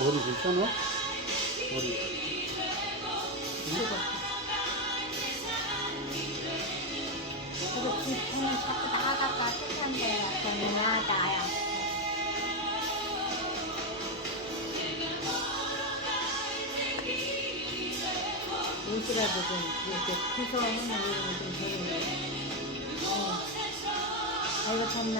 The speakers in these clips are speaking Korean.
머리 괜찮아? 머리. 그리고 불편은 자꾸 나가다가 끝난데 너무 야다야. 옷이라도 좀 이렇게 구성하는 거를 좀 되는데. 아이고 참나.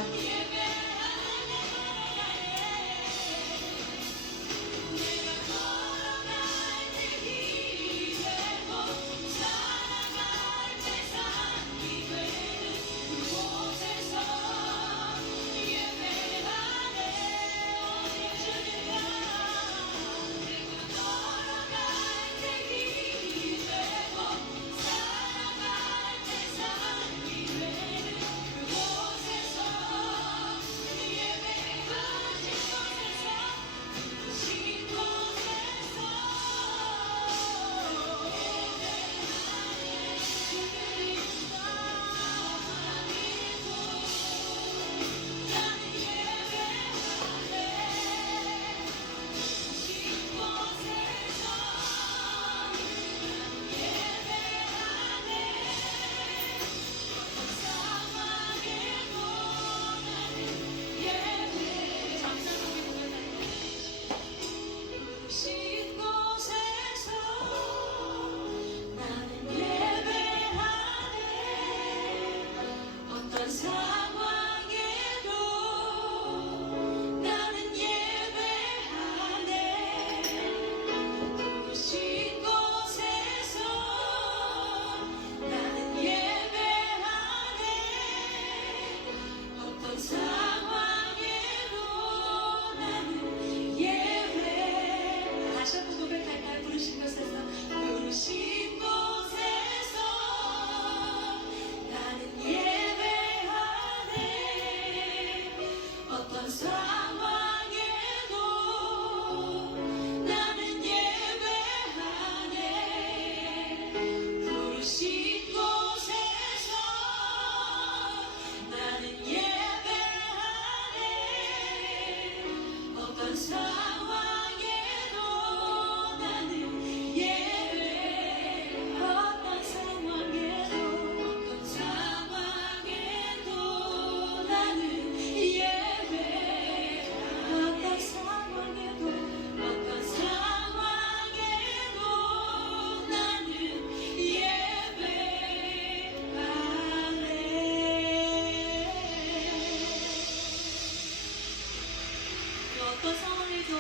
어떤 상황에서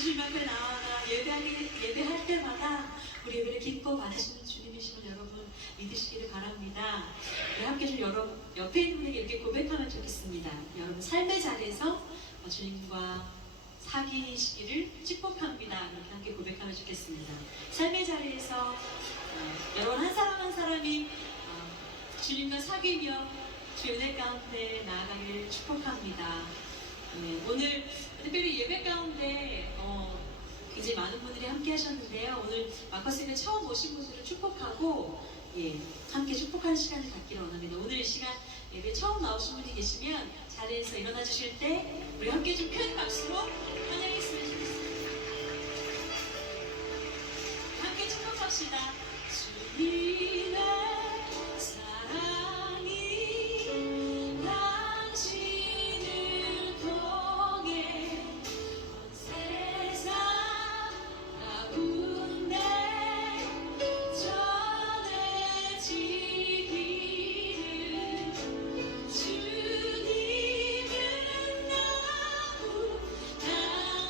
주님 앞에 나와나 예배할 때마다 우리 예배를 기뻐 받으시는 주님이심을 여러분 믿으시기를 바랍니다. 우리 함께 좀 여러분 옆에 있는 분에게 이렇게 고백하면 좋겠습니다. 여러분 삶의 자리에서 주님과 사귀시기를 축복합니다. 이렇게 함께 고백하면 좋겠습니다. 삶의 자리에서 여러분 한 사람 한 사람이 주님과 사귀며 주 은혜 가운데 나아가기를 축복합니다. 네, 오늘 특별히 예배 가운데 굉장히 많은 분들이 함께 하셨는데요. 오늘 마커스에 처음 오신 분들을 축복하고 함께 축복하는 시간을 갖기를 원합니다. 오늘 이 시간 예배 처음 나오신 분이 계시면 자리에서 일어나 주실 때 우리 함께 좀 큰 박수로 환영했으면 좋겠습니다. 함께 축복합시다. 주님의 사랑이 당신을 통해 온 세상 가운데 전해지기를 주님은 나무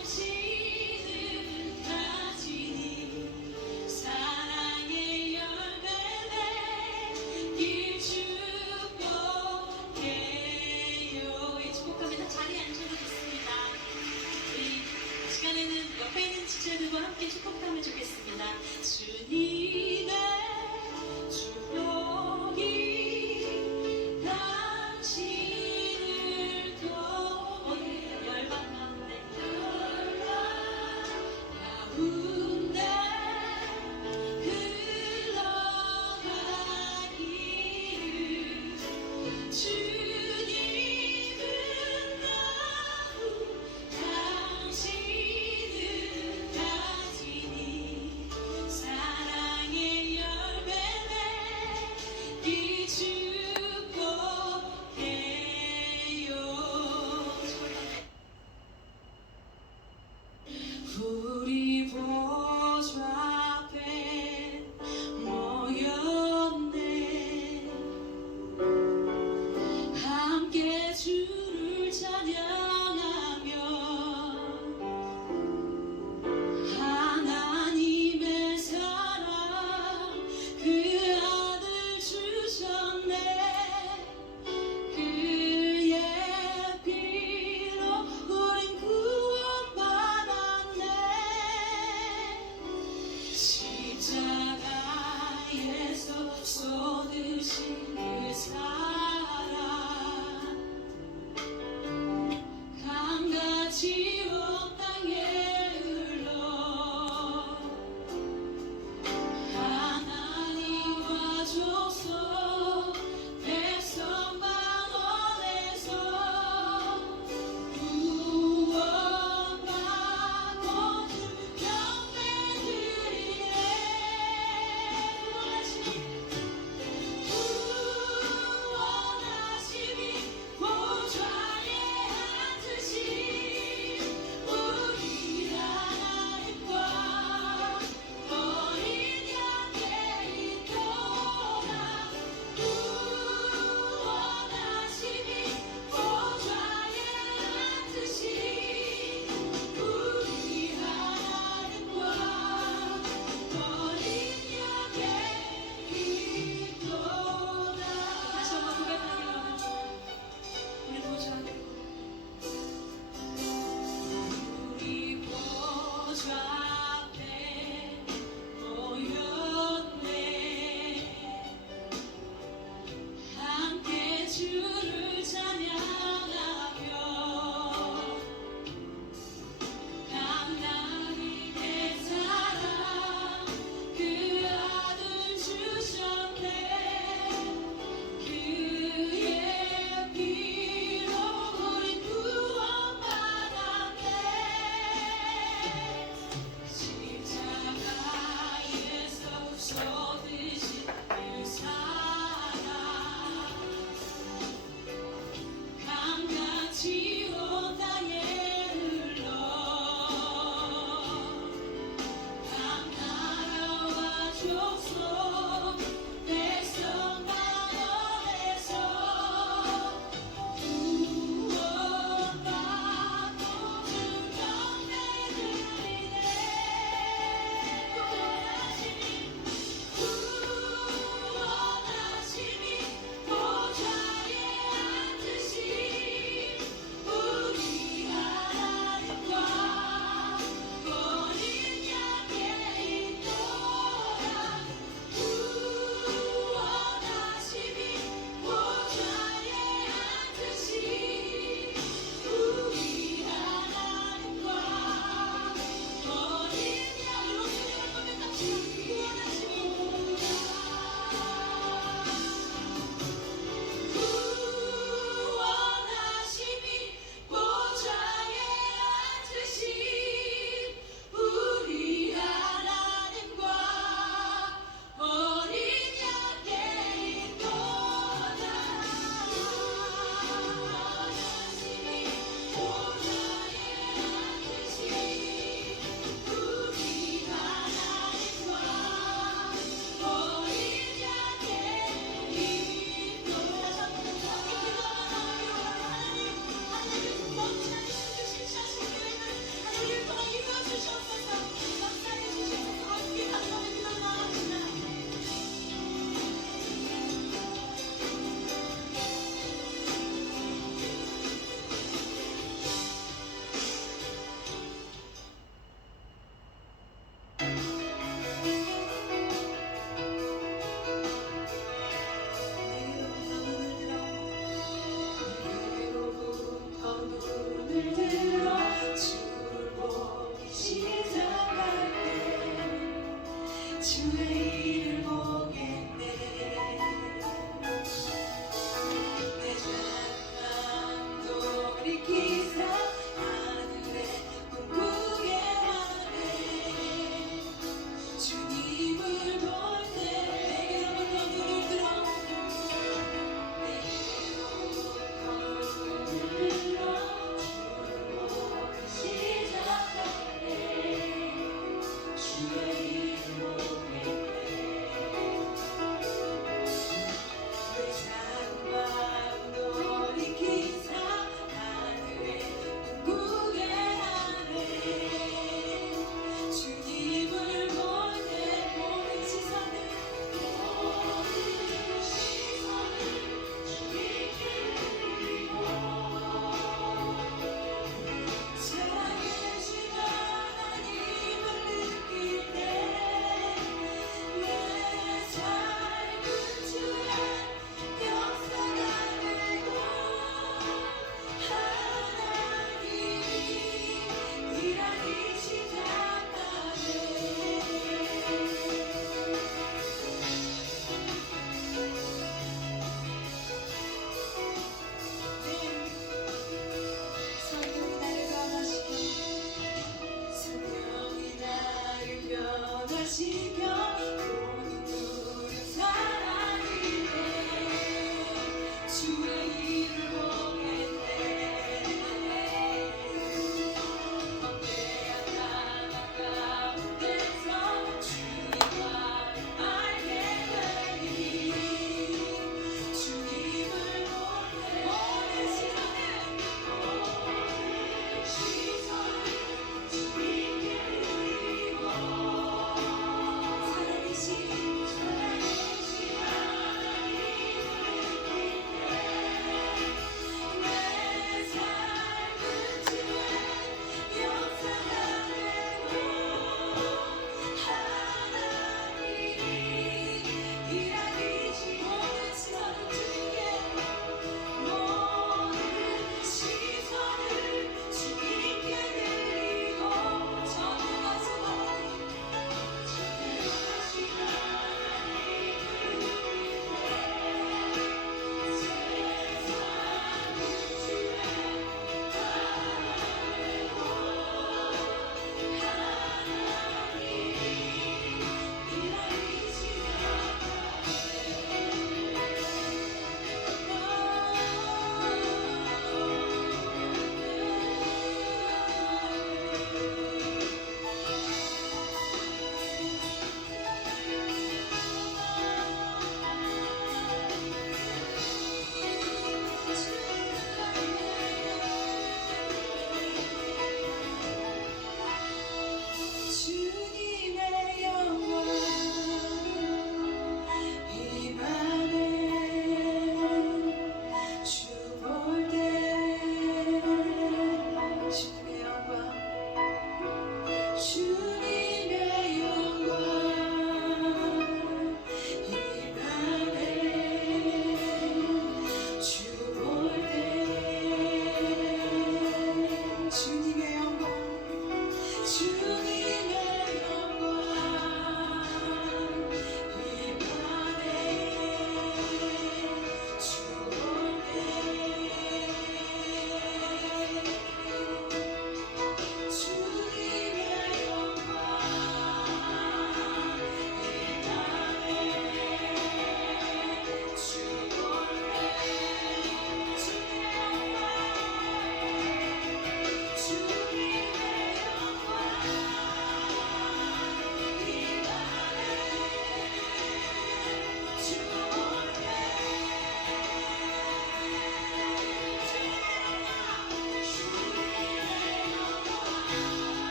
당신은 가지니 사랑의 열매 맺길 축복해요. 이 축복합니다. 자리에 앉으셔도 좋습니다. 우리 시간에는 옆에 있는 지체들과 함께 축복하면 좋겠습니다. 주님의 축복이 당신을 통해 열방 가운데 흘러가기를 주님은 나무 당신은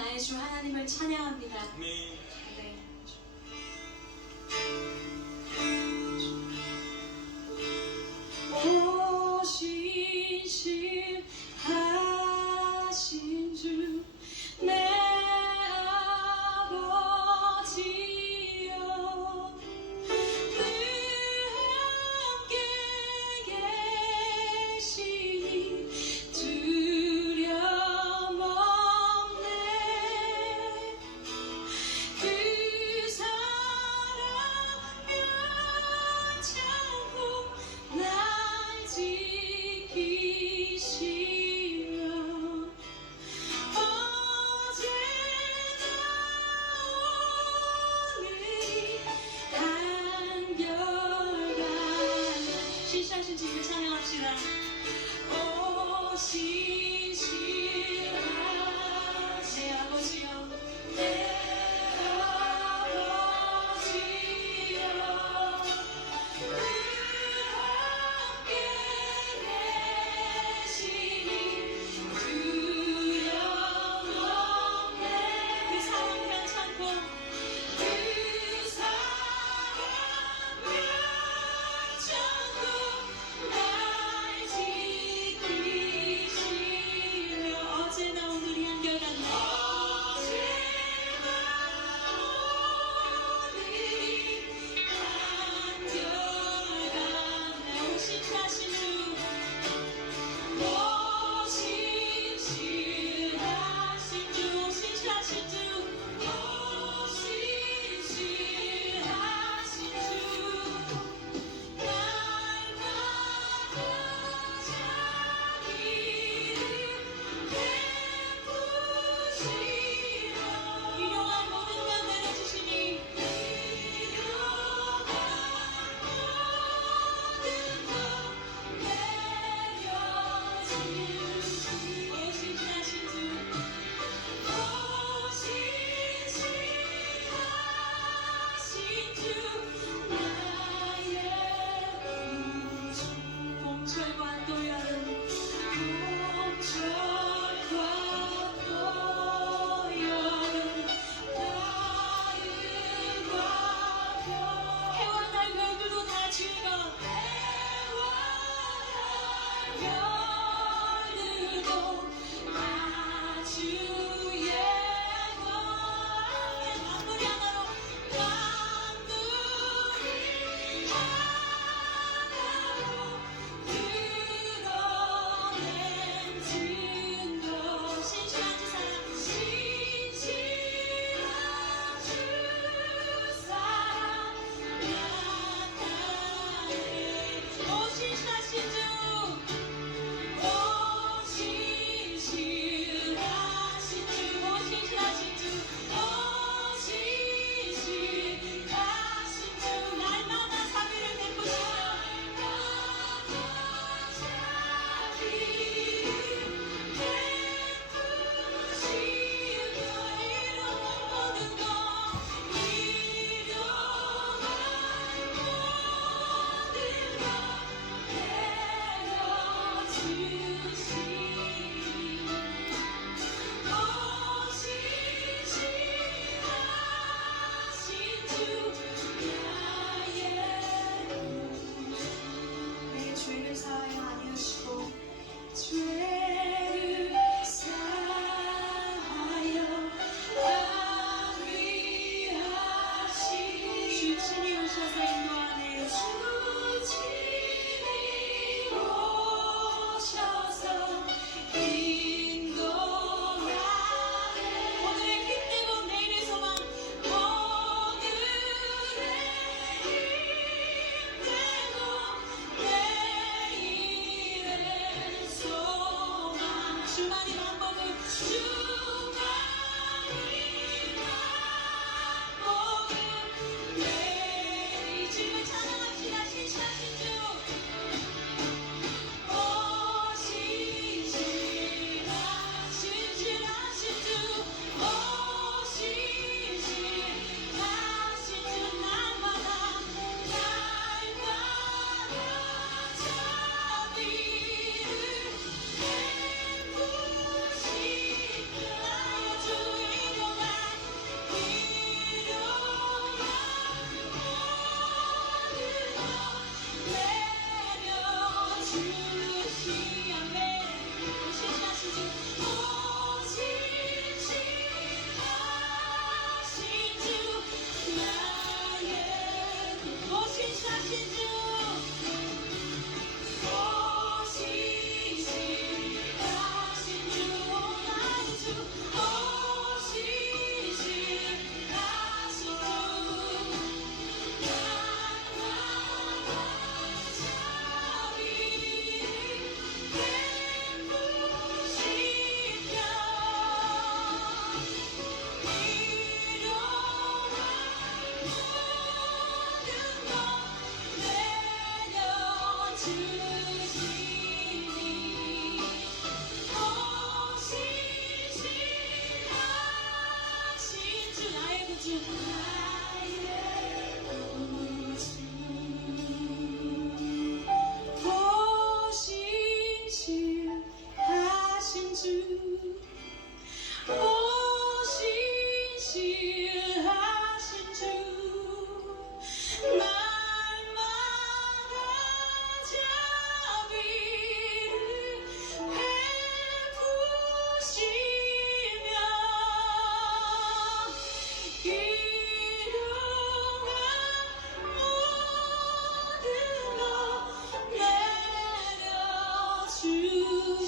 나의 주 하나님을 찬양합니다. 아멘. 네. 오 신실하신 주 내 아버지여 늘 함께 계시니 두려움 없네. 그 사랑 변치 않고 날 지키시며 어제나 오늘이 한결같네. 신실하신 주님을 찬양합시다. 오 신실하신 내 아버지여 내 아버지여 늘 함께 계시니 두려움 없네. 그 사랑 변치 않고 그 사랑 변치 않고 날 지키시며 어제나 오늘이 한결같네. 어제나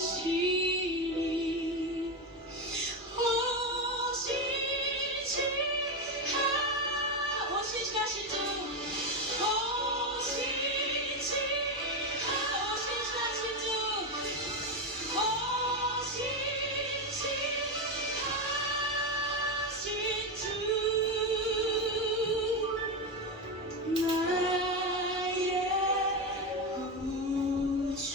오시니 오시지 오시지 하시죠 오시지 오시지 하시죠 오시지 하시죠 나의 구주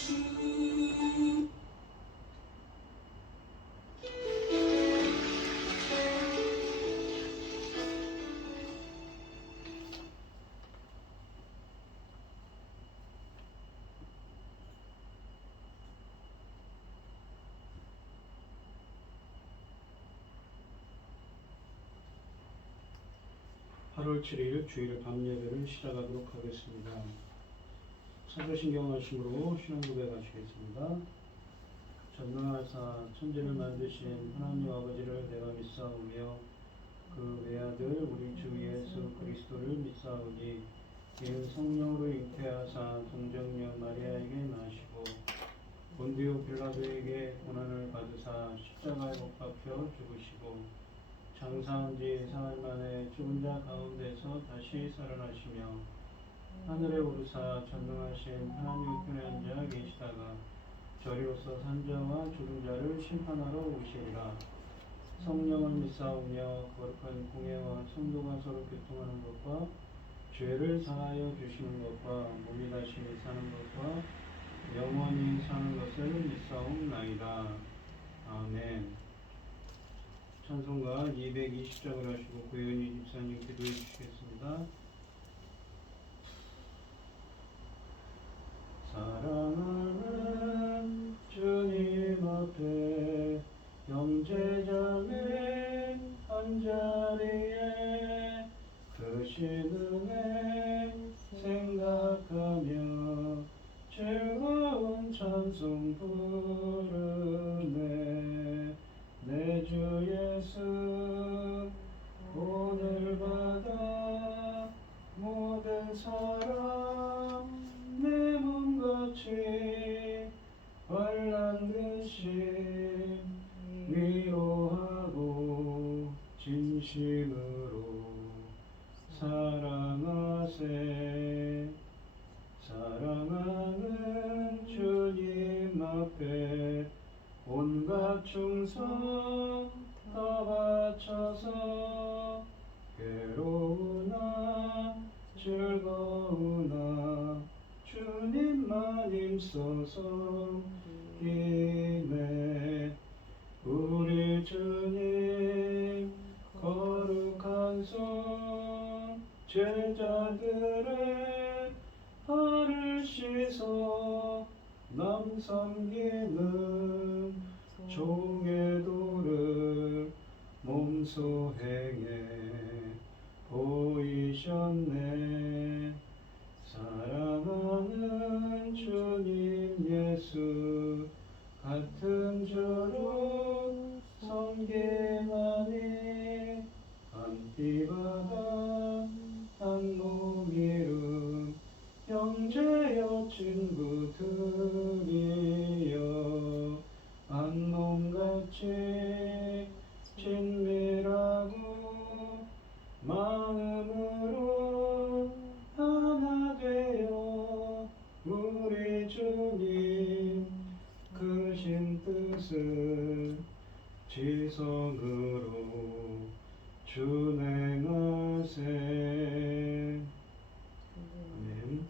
(8월 7일) 주일 밤 예배를 시작하도록 하겠습니다. 사도신경 말씀으로 신앙 고백하시겠습니다. 전능하사 천지를 만드신 하나님 아버지를 내가 믿사오며 그 외아들 우리 주 예수 그리스도를 믿사오니 이는 성령으로 잉태하사 동정녀 마리아에게 나시고 본디오 빌라도에게 고난을 받으사 십자가에 못 박혀 죽으시고 장사한 지 사흘 만에 죽은 자 가운데서 다시 살아나시며 하늘에 오르사 전능하신 하나님 우편에 앉아 계시다가 저리로서 산자와 죽은 자를 심판하러 오시리라. 성령을 믿사오며 거룩한 공예와 성도가 서로 교통하는 것과 죄를 사하여 주시는 것과 몸이 다시 사는 것과 영원히 사는 것을 믿사옵나이다. 아멘. 찬송가 220장을 하시고 고현희 집사님 기도해 주시겠습니다. 사랑하는 주님 앞에 형제자매 한자리에 크신 은혜 생각하며 즐거운 찬송 부르네. 내 주 예수 오늘 받아 모든 사랑 내 몸같이 환난 듯이 위로하고 진심으로 사랑하세. 사랑하는 주님 앞에 온갖 충성 다 바쳐서 괴로우나 즐거우나 주님만 힘써서 기네. 우리 주님 거룩한 손 제자들의 발을 씻어 남 섬기는 종의 도를 몸소 행해 보이셨네. 사랑하는 주님 예수 같은 주로 섬기나니 한 피 받아 한 몸 이룬 형제여 친구들이여 한 몸같이 친밀하고 마음으로 하나 되어 우리 주님 크신 뜻을 지성으로 준행하세. 아멘.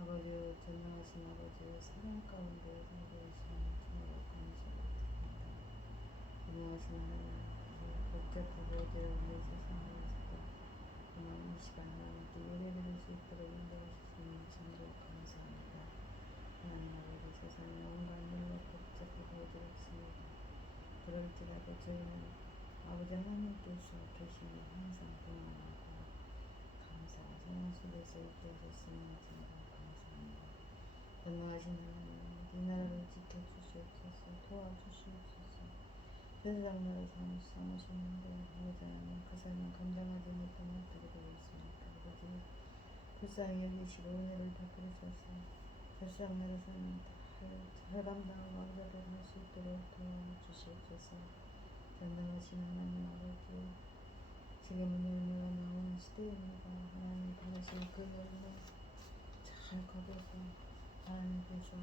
아버지, 전능하신 아버지, 사랑 가운데 살아계시는 주님을 감사드립니다. 전능하신 하나님, 복잡하고 어려운 이 세상에서도 그만 이 시간 하나님께 예배드릴 수 있도록 인도해 주시는 참으로 감사합니다. 하나님 아버지, 세상에 온갖 일로 복잡하고 어렵습니다. 그럴지라도 저희는 아버지 하나님께서 계시니 항상 고마워하고 감사하고 선한 속에서 있게 해주시는 참으로 감사합니다. 전능하신 하나님, 이 나라를 지켜주시옵소서, 도와주시옵소서. 세상 나라 삼으시는데 아버지 하나님, 그 삶을 감당하지 못하면 어떻게 되겠습니까? 아버지, 불쌍히 여기시고 은혜를 베풀으소서. 세상 나라사는 잘 감당하고 왕자들 할수 있도록 도와주시옵소서. 전능하신 하나님 아버지, 지금은 열매가 나오는 시대입니다. 하나님 받으실 그 열매 잘 거둬서 하나님께서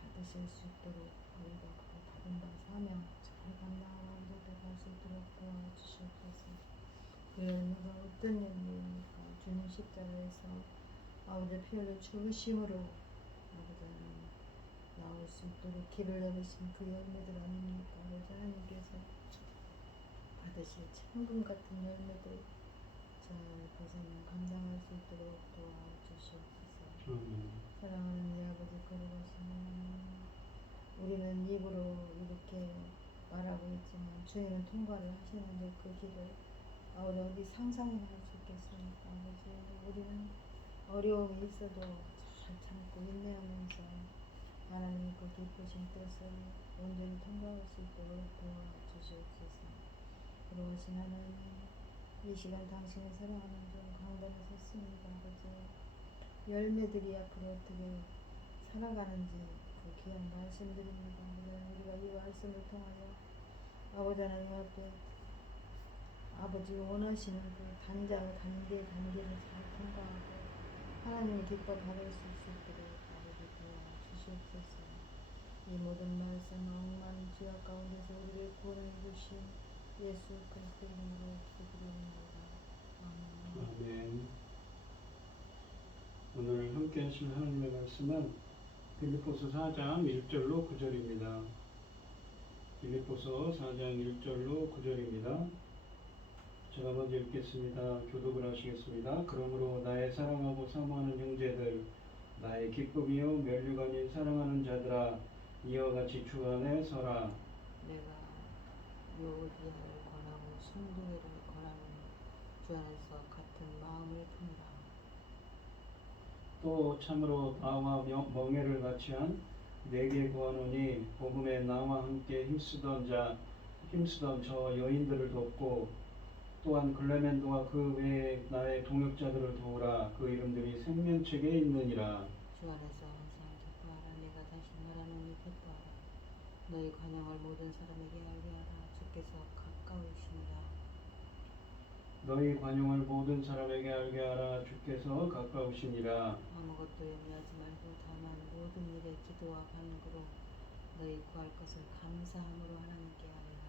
받으실 수 있도록 우리가 그 받은 바 사명 잘 감당하고 왕자들 갈 수 있도록 도와주시옵소서. 그 열매가 어떤 열매입니까? 주님 십자가에서 아버지 피 흘려 죽으심으로 아버지 하나님 나올 수 있도록 길을 열으신 그 열매들 아닙니까? 아버지 하나님께서 받으실 천금 같은 열매들 잘 벗어나 감당할 수 있도록 도와주시옵소서. 사랑하는 이 아버지 거룩하신 하나님, 우리는 입으로 이렇게 말하고 있지만 주님은 통과를 하시는데 그 길을 아버지 어디 상상이나 할 수 있겠습니까? 아버지 우리는 어려움이 있어도 잘 참고 인내하면서 하나님의 그 기쁘신 뜻을 온전히 통과할 수 있도록 도와주시옵소서. 그러신 하나님, 이 시간 당신을 사랑하는 중 강단에 섰습니다. 아버지 열매들이 앞으로 어떻게 살아가는지 그 귀한 말씀드립니다. 우리가 이 말씀을 통하여 아버지 하나님 앞에 아버지 원하시는 그 단계를 잘 통과하고 하나님의 기뻐 받을 수 있도록 아버지 도와주시옵소서. 이 모든 말씀 엉망인 죄악 가운데서 우리를 구원해 주신 예수 그리스도 이름으로 기도드립니다. 아멘. 아멘. 오늘 함께 하실 하나님의 말씀은 빌립보서 4장 1절로 9절입니다. 빌립보서 4장 1절로 9절입니다. 제가 먼저 읽겠습니다. 교독을 하시겠습니다. 그러므로 나의 사랑하고 사모하는 형제들, 나의 기쁨이요 면류관인 사랑하는 자들아, 이와 같이 주 안에 서라. 내가 요디아를 권하고 순둥이를 권하는 주 안에서 같은 마음을 품으라. 또 참으로 나와 멍에를 같이 한 내게 구하노니 복음에 나와 함께 힘쓰던 저 여인들을 돕고 또한 글레멘도와 그 외에 나의 동역자들을 도우라. 그 이름들이 생명책에 있느니라. 주 안에서 항상 기뻐하라. 내가 다시 말하노니 기뻐하라. 너희 관용을 모든 사람에게 알게 하라. 주께서 가까우시니라. 너희 관용을 모든 사람에게 알게 하라. 주께서 가까우시니라. 아무것도 염려하지 말고 다만 모든 일에 기도와 간구로 너희 구할 것을 감사함으로 하나님께 아뢰라.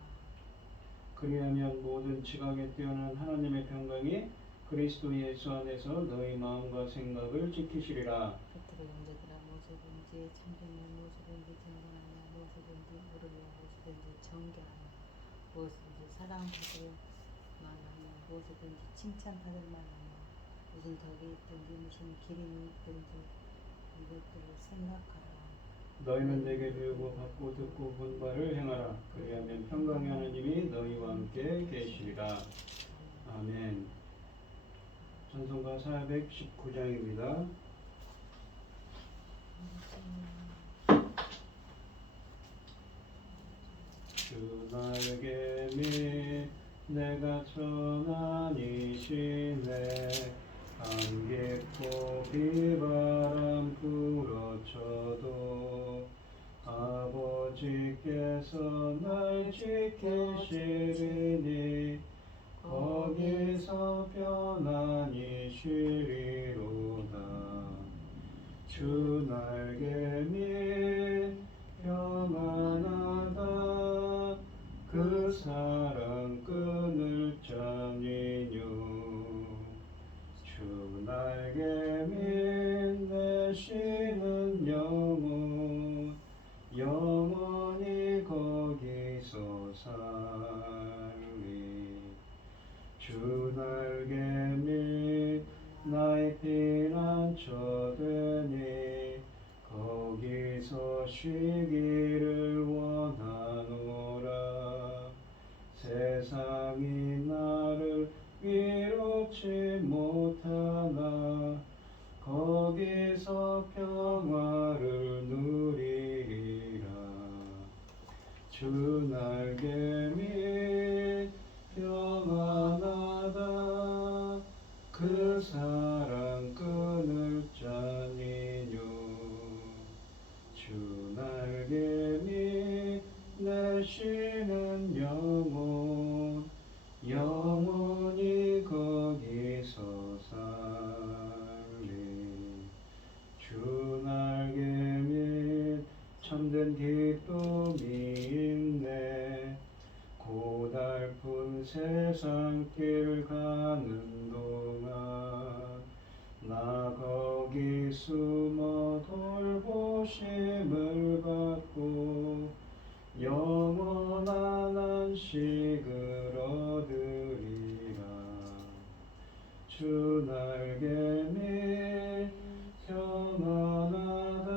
그리하면 모든 지각에 뛰어난 하나님의 평강이 그리스도 예수 안에서 너희 마음과 생각을 지키시리라. 겉으로 형제들아 무엇이든지 참되며 무엇이든지 정건하며 무엇이든지 오르며 무엇이든지 정결하며 무엇이든지 사랑받을 만하며 무엇이든지 칭찬받을 만하며 무슨 덕이 있든지 무슨 기림이 있든지 이것들을 생각하라. 너희는 내게 배우고 받고 듣고 본 바를 행하라. 그리하면 평강의 하나님이 너희와 함께 계시리라. 아멘. 찬송가 419장입니다. 주 날개미 내가 천안이시네. 안개고 비바람 불어쳐도 아버지께서 날 지키시리니 거기서 편안히 쉬리로다. 주 날개미 평안하다. 그 사랑 끊을 자니뇨. 주 날개미 내쉬는 영혼 영원히 거기서 살리. 주 날개미 나의 피난처 되니 거기서 쉬기를 원하노라. 세상이 나를 위롭지 못하나 거기서 평화를 누리리라. 주 날개미 평안하다. 그 사랑 세상 길 가는 동안 나 거기 숨어 돌보심을 받고 영원한 안식을 얻으리라. 주 날개미 평안하다.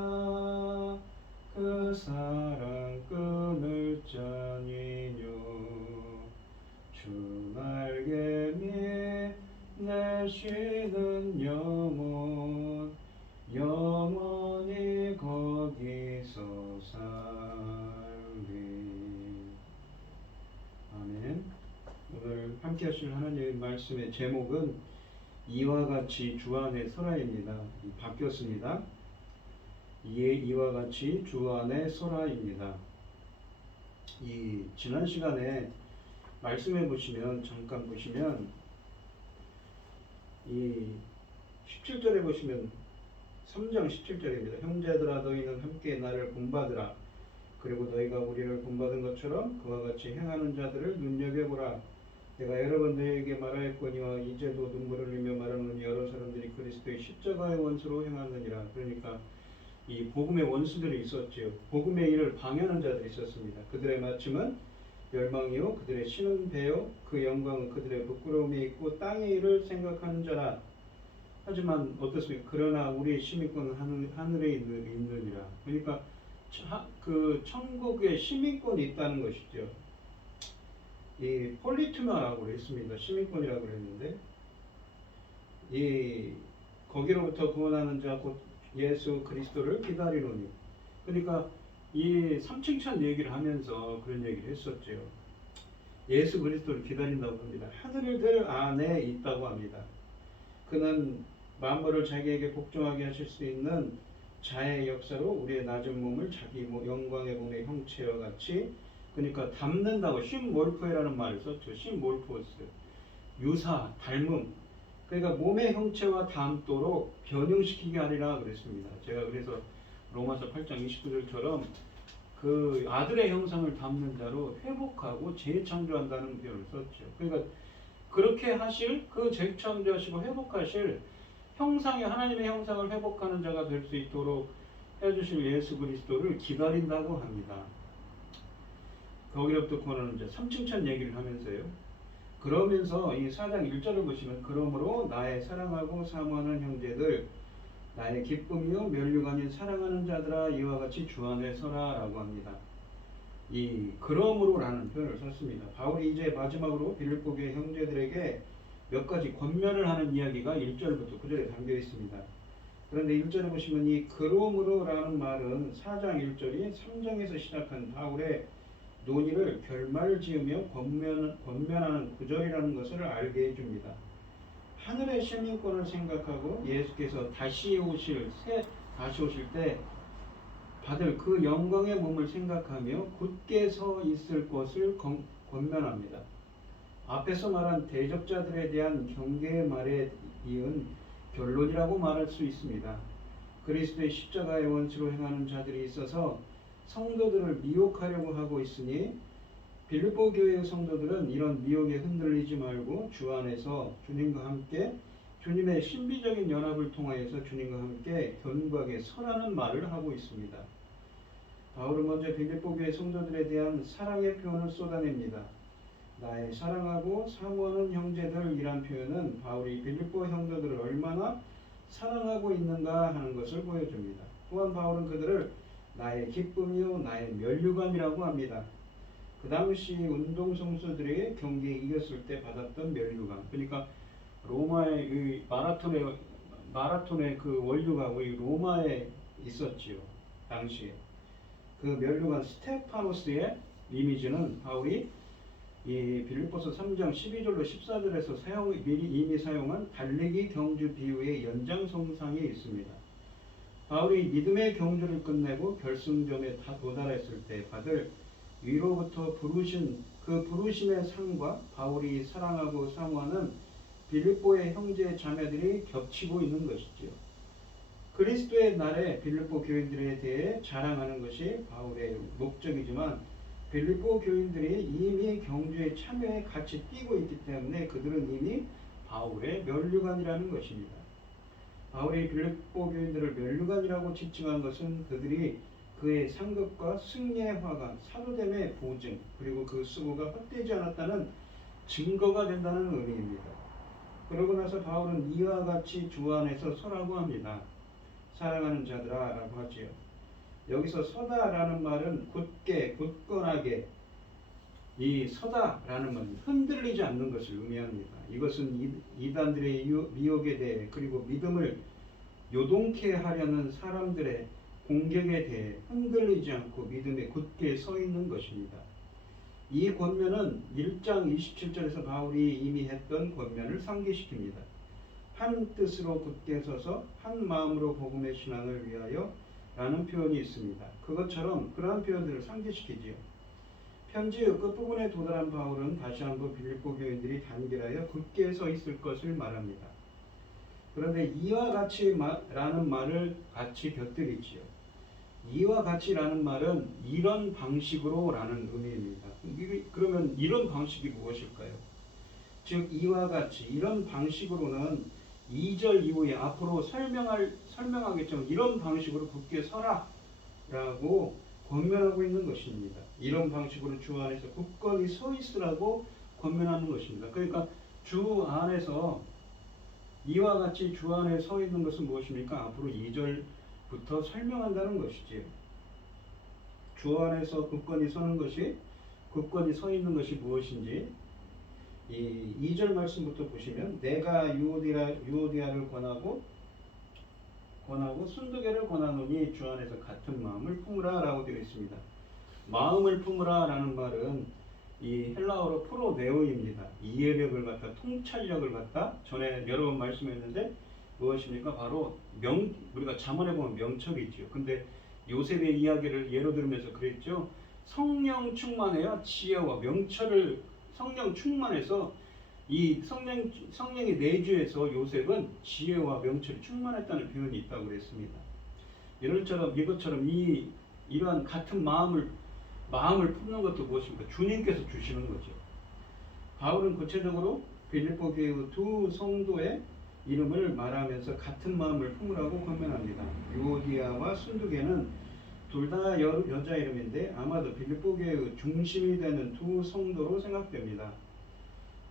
그 사랑 끊을 자니뇨. 주 날개미 내 쉬는 영혼 영원히 거기서 살리. 아멘. 오늘 함께 하실 하나님의 말씀의 제목은 이와 같이 주 안에 서라입니다. 바뀌었습니다. 이와 같이 주 안에 서라입니다. 이 지난 시간에 말씀해 보시면 잠깐 보시면 이 17절에 보시면 3장 17절입니다. 형제들아 너희는 함께 나를 본받으라. 그리고 너희가 우리를 본받은 것처럼 그와 같이 행하는 자들을 눈여겨보라. 내가 여러 번 너희에게 말하였거니와 이제도 눈물을 흘리며 말하는 여러 사람들이 그리스도의 십자가의 원수로 행하느니라. 그러니까 이 복음의 원수들이 있었지요. 복음의 일을 방해하는 자들이 있었습니다. 그들의 마침은 멸망이요 그들의 신은 배요 그 영광은 그들의 부끄러움에 있고 땅의 일을 생각하는 자라. 하지만 어떻습니까? 그러나 우리의 시민권은 하늘에 있느니라. 그러니까 그 천국에 시민권이 있다는 것이죠. 이 폴리투마라고 했습니다. 시민권이라고 그랬는데 이 거기로부터 구원하는 자 곧 예수 그리스도를 기다리노니. 그러니까 이 삼층천 얘기를 하면서 그런 얘기를 했었죠. 예수 그리스도를 기다린다고 합니다. 하늘들 안에 있다고 합니다. 그는 만물을 자기에게 복종하게 하실 수 있는 자의 역사로 우리의 낮은 몸을 자기 영광의 몸의 형체와 같이, 그러니까 닮는다고 심몰포이라는 말을 썼죠. 심몰포스 유사, 닮음. 그러니까 몸의 형체와 닮도록 변형시키게 하리라 그랬습니다. 제가 그래서 로마서 8장 29절처럼 그 아들의 형상을 담는 자로 회복하고 재창조한다는 표현을 썼죠. 그러니까 그렇게 하실 그 재창조하시고 회복하실 형상의 하나님의 형상을 회복하는 자가 될 수 있도록 해주실 예수 그리스도를 기다린다고 합니다. 거기로부터 구원하는 자 3층천 얘기를 하면서요. 그러면서 이 4장 1절을 보시면 그러므로 나의 사랑하고 사모하는 형제들 나의 기쁨이요 면류관인 사랑하는 자들아 이와 같이 주 안에 서라 라고 합니다. 이 그러므로라는 표현을 썼습니다. 바울이 이제 마지막으로 빌립보 교회 형제들에게 몇 가지 권면을 하는 이야기가 1절부터 9절에 담겨 있습니다. 그런데 1절에 보시면 이 그러므로라는 말은 4장 1절이 3장에서 시작한 바울의 논의를 결말지으며 권면하는 구절이라는 것을 알게 해줍니다. 하늘의 시민권을 생각하고 예수께서 다시 오실 때 받을 그 영광의 몸을 생각하며 굳게 서 있을 것을 권면합니다. 앞에서 말한 대적자들에 대한 경계의 말에 이은 결론이라고 말할 수 있습니다. 그리스도의 십자가의 원수로 행하는 자들이 있어서 성도들을 미혹하려고 하고 있으니 빌립보 교회의 성도들은 이런 미혹에 흔들리지 말고 주 안에서 주님과 함께 주님의 신비적인 연합을 통하여서 주님과 함께 견고하게 서라는 말을 하고 있습니다. 바울은 먼저 빌립보 교회 성도들에 대한 사랑의 표현을 쏟아냅니다. 나의 사랑하고 사모하는 형제들이란 표현은 바울이 빌립보 성도들을 얼마나 사랑하고 있는가 하는 것을 보여줍니다. 또한 바울은 그들을 나의 기쁨이요 나의 면류관이라고 합니다. 그 당시 운동선수들이 경기에 이겼을 때 받았던 면류관, 그러니까 로마의 이 마라톤의 그 원류관이 이 로마에 있었지요. 당시에 그 면류관 스테파노스의 이미지는 바울이 이 빌립보서 3장 12절로 14절에서 이미 사용한 달리기 경주 비유의 연장선상에 있습니다. 바울이 믿음의 경주를 끝내고 결승점에 도달했을 때 받을 위로부터 부르신 그 부르심의 상과 바울이 사랑하고 사모하는 빌립보의 형제 자매들이 겹치고 있는 것이지요. 그리스도의 날에 빌립보 교인들에 대해 자랑하는 것이 바울의 목적이지만 빌립보 교인들이 이미 경주의 참여에 같이 뛰고 있기 때문에 그들은 이미 바울의 면류관이라는 것입니다. 바울이 빌립보 교인들을 면류관이라고 지칭한 것은 그들이 그의 상급과 승리의 화관, 사도됨의 보증, 그리고 그 수고가 헛되지 않았다는 증거가 된다는 의미입니다. 그러고 나서 바울은 이와 같이 주 안에서 서라고 합니다. 사랑하는 자들아 라고 하지요. 여기서 서다라는 말은 굳게, 굳건하게, 이 서다라는 말은 흔들리지 않는 것을 의미합니다. 이것은 이단들의 미혹에 대해 그리고 믿음을 요동케 하려는 사람들의 공격에 대해 흔들리지 않고 믿음에 굳게 서 있는 것입니다. 이 권면은 1장 27절에서 바울이 이미 했던 권면을 상기시킵니다. 한 뜻으로 굳게 서서 한 마음으로 복음의 신앙을 위하여 라는 표현이 있습니다. 그것처럼 그러한 표현들을 상기시키지요. 편지의 끝부분에 도달한 바울은 다시 한번 빌립보 교인들이 단결하여 굳게 서 있을 것을 말합니다. 그런데 이와 같이 라는 말을 같이 곁들이지요. 이와 같이라는 말은 이런 방식으로 라는 의미입니다. 그러면 이런 방식이 무엇일까요? 즉 이와 같이 이런 방식으로는 2절 이후에 앞으로 설명하겠지만 이런 방식으로 굳게 서라 라고 권면하고 있는 것입니다. 이런 방식으로 주 안에서 굳건히 서 있으라고 권면하는 것입니다. 그러니까 주 안에서 이와 같이 주 안에 서 있는 것은 무엇입니까? 앞으로 2절부터 설명한다는 것이지요. 주 안에서 굳건히 서는 것이, 굳건히 서 있는 것이 무엇인지 이 2절 말씀부터 보시면 내가 유오디아를 권하고 순두개를 권하노니 주 안에서 같은 마음을 품으라 라고 되어 있습니다. 마음을 품으라 라는 말은 이 헬라어로 프로네오입니다. 이해력을 갖다, 통찰력을 갖다, 전에 여러 번 말씀했는데 무엇입니까? 바로 우리가 잠언에 보면 명철이지요. 근데 요셉의 이야기를 예로 들으면서 그랬죠. 성령 충만해야 지혜와 명철을, 성령 충만해서 이 성령의 내주에서 요셉은 지혜와 명철이 충만했다는 표현이 있다고 그랬습니다. 이것처럼 이러한 같은 마음을 품는 것도 무엇입니까? 주님께서 주시는 거죠. 바울은 구체적으로 빌립보 교회의 두 성도의 이름을 말하면서 같은 마음을 품으라고 권면합니다. 유오디아와 순두개는 둘 다 여자 이름인데 아마도 빌립보 교회의 중심이 되는 두 성도로 생각됩니다.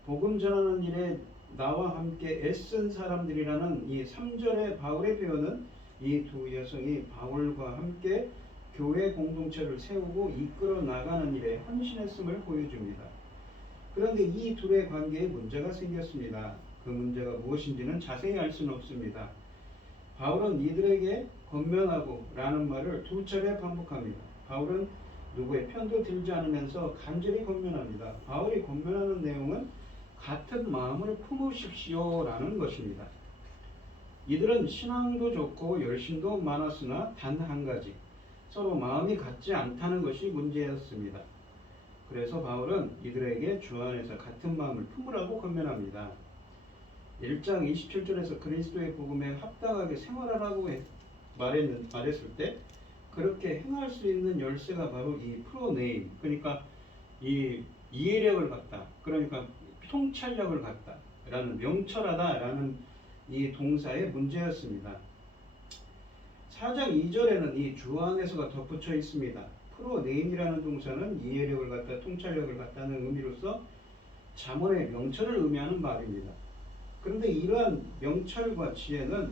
복음 전하는 일에 나와 함께 애쓴 사람들이라는 이 3절의 바울의 표현은 이 두 여성이 바울과 함께 교회 공동체를 세우고 이끌어 나가는 일에 헌신했음을 보여줍니다. 그런데 이 둘의 관계에 문제가 생겼습니다. 그 문제가 무엇인지는 자세히 알 수는 없습니다. 바울은 이들에게 권면하고 라는 말을 두 차례 반복합니다. 바울은 누구의 편도 들지 않으면서 간절히 권면합니다. 바울이 권면하는 내용은 같은 마음을 품으십시오 라는 것입니다. 이들은 신앙도 좋고 열심도 많았으나 단 한 가지, 서로 마음이 같지 않다는 것이 문제였습니다. 그래서 바울은 이들에게 주 안에서 같은 마음을 품으라고 권면합니다. 1장 27절에서 그리스도의 복음에 합당하게 생활하라고 말했을 때 그렇게 행할 수 있는 열쇠가 바로 이 프로네임, 그러니까 이 이해력을 갖다, 그러니까 통찰력을 갖다 라는, 명철하다 라는 이 동사의 문제였습니다. 4장 2절에는 이 주 안에서가 덧붙여 있습니다. 프로네임이라는 동사는 이해력을 갖다, 통찰력을 갖다는 의미로서 잠언의 명철을 의미하는 말입니다. 그런데 이러한 명철과 지혜는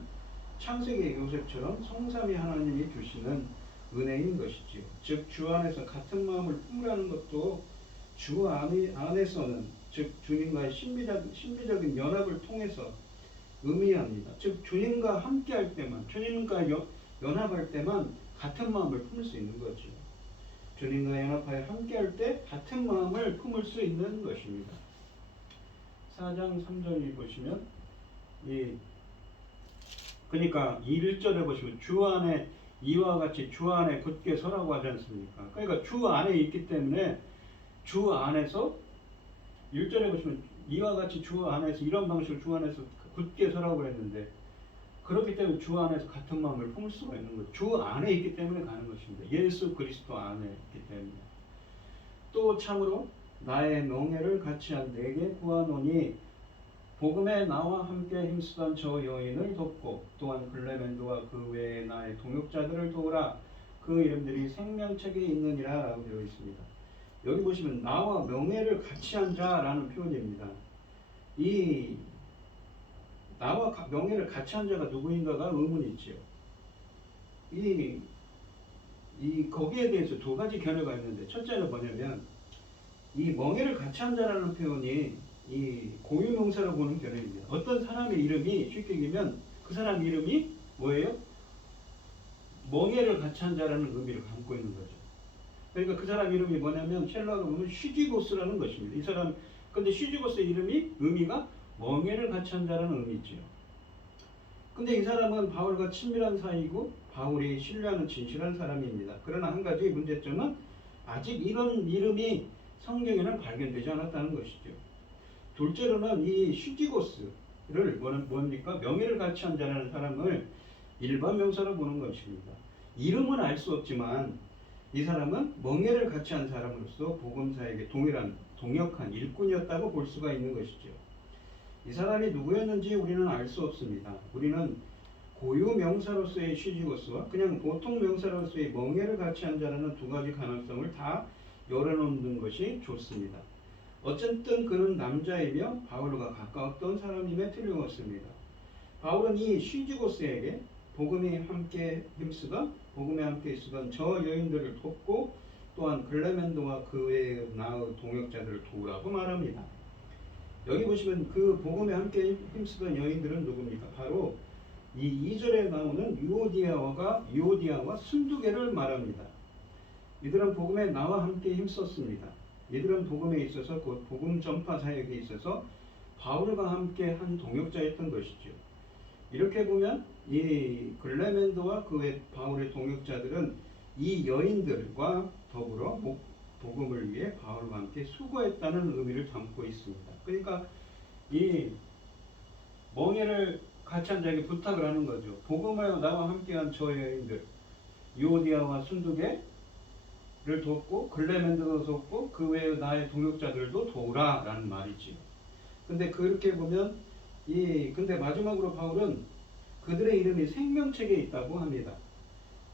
창세기의 요셉처럼 성삼위 하나님이 주시는 은혜인 것이지요. 즉 주 안에서 같은 마음을 품으라는 것도 주 안에서는, 즉 주님과의 신비적인 연합을 통해서 의미합니다. 즉 주님과 함께할 때만, 주님과 연합할 때만 같은 마음을 품을 수 있는 거죠. 주님과 연합하여 함께할 때 같은 마음을 품을 수 있는 것입니다. 4장 3절을 보시면 그러니까 1절에 보시면 주 안에 이와 같이 주 안에 굳게 서라고 하지 않습니까? 그러니까 주 안에 있기 때문에 주 안에서 1절에 보시면 이와 같이 주 안에서, 이런 방식으로 주 안에서 굳게 서라고 했는데 그렇기 때문에 주 안에서 같은 마음을 품을 수가 있는 거죠. 주 안에 있기 때문에 가는 것입니다. 예수 그리스도 안에 있기 때문에. 또 참으로 나의 명예를 같이한 내게 구하노니 복음에 나와 함께 힘쓰던 저 여인을 돕고 또한 글레멘도와 그 외에 나의 동역자들을 도우라. 그 이름들이 생명책에 있느니라 라고 되어 있습니다. 여기 보시면 나와 명예를 같이한 자라는 표현입니다. 이 나와 명예를 같이한 자가 누구인가가 의문이 있지요. 거기에 대해서 두 가지 견해가 있는데, 첫째는 뭐냐면 이 멍에를 같이 한 자라는 표현이 이 고유명사로 보는 견해입니다. 어떤 사람의 이름이 쉽게 얘기하면 그 사람 이름이 뭐예요? 멍에를 같이 한 자라는 의미를 담고 있는 거죠. 그러니까 그 사람 이름이 뭐냐면 첼라로 보면 슈지고스라는 것입니다. 이 사람 근데 슈지고스의 이름이 의미가 멍에를 같이 한 자라는 의미죠. 근데 이 사람은 바울과 친밀한 사이고 바울이 신뢰하는 진실한 사람입니다. 그러나 한 가지 문제점은 아직 이런 이름이 성경에는 발견되지 않았다는 것이죠. 둘째로는 이 슈지고스를 뭡니까? 명예를 같이 한 자라는 사람을 일반 명사로 보는 것입니다. 이름은 알 수 없지만 이 사람은 멍에를 같이 한 사람으로서 복음사에게 동역한 일꾼이었다고 볼 수가 있는 것이죠. 이 사람이 누구였는지 우리는 알 수 없습니다. 우리는 고유 명사로서의 슈지고스와 그냥 보통 명사로서의 멍에를 같이 한 자라는 두 가지 가능성을 다 열어놓는 것이 좋습니다. 어쨌든 그는 남자이며 바울과 가까웠던 사람임에 틀림없습니다. 바울은 이 슈지고스에게 복음에 함께 있으던 저 여인들을 돕고 또한 글레멘도와 그 외의 나의 동역자들을 도우라고 말합니다. 여기 보시면 그 복음에 함께 힘쓰던 여인들은 누굽니까? 바로 이 2절에 나오는 유오디아와 순두개를 말합니다. 이들은 복음에 나와 함께 힘썼습니다. 이들은 복음에 있어서 곧 복음 전파 사역에 있어서 바울과 함께 한 동역자였던 것이죠. 이렇게 보면 이 글레멘도와 그 외 바울의 동역자들은 이 여인들과 더불어 복음을 위해 바울과 함께 수고했다는 의미를 담고 있습니다. 그러니까 이 멍에를 같이 한 자에게 부탁을 하는 거죠. 복음을 나와 함께한 저 여인들 유오디아와 순두개를 돕고 글레멘도도 돕고 그 외의 나의 동역자들도 도우라라는 말이지요. 근데 그렇게 보면 근데 마지막으로 바울은 그들의 이름이 생명책에 있다고 합니다.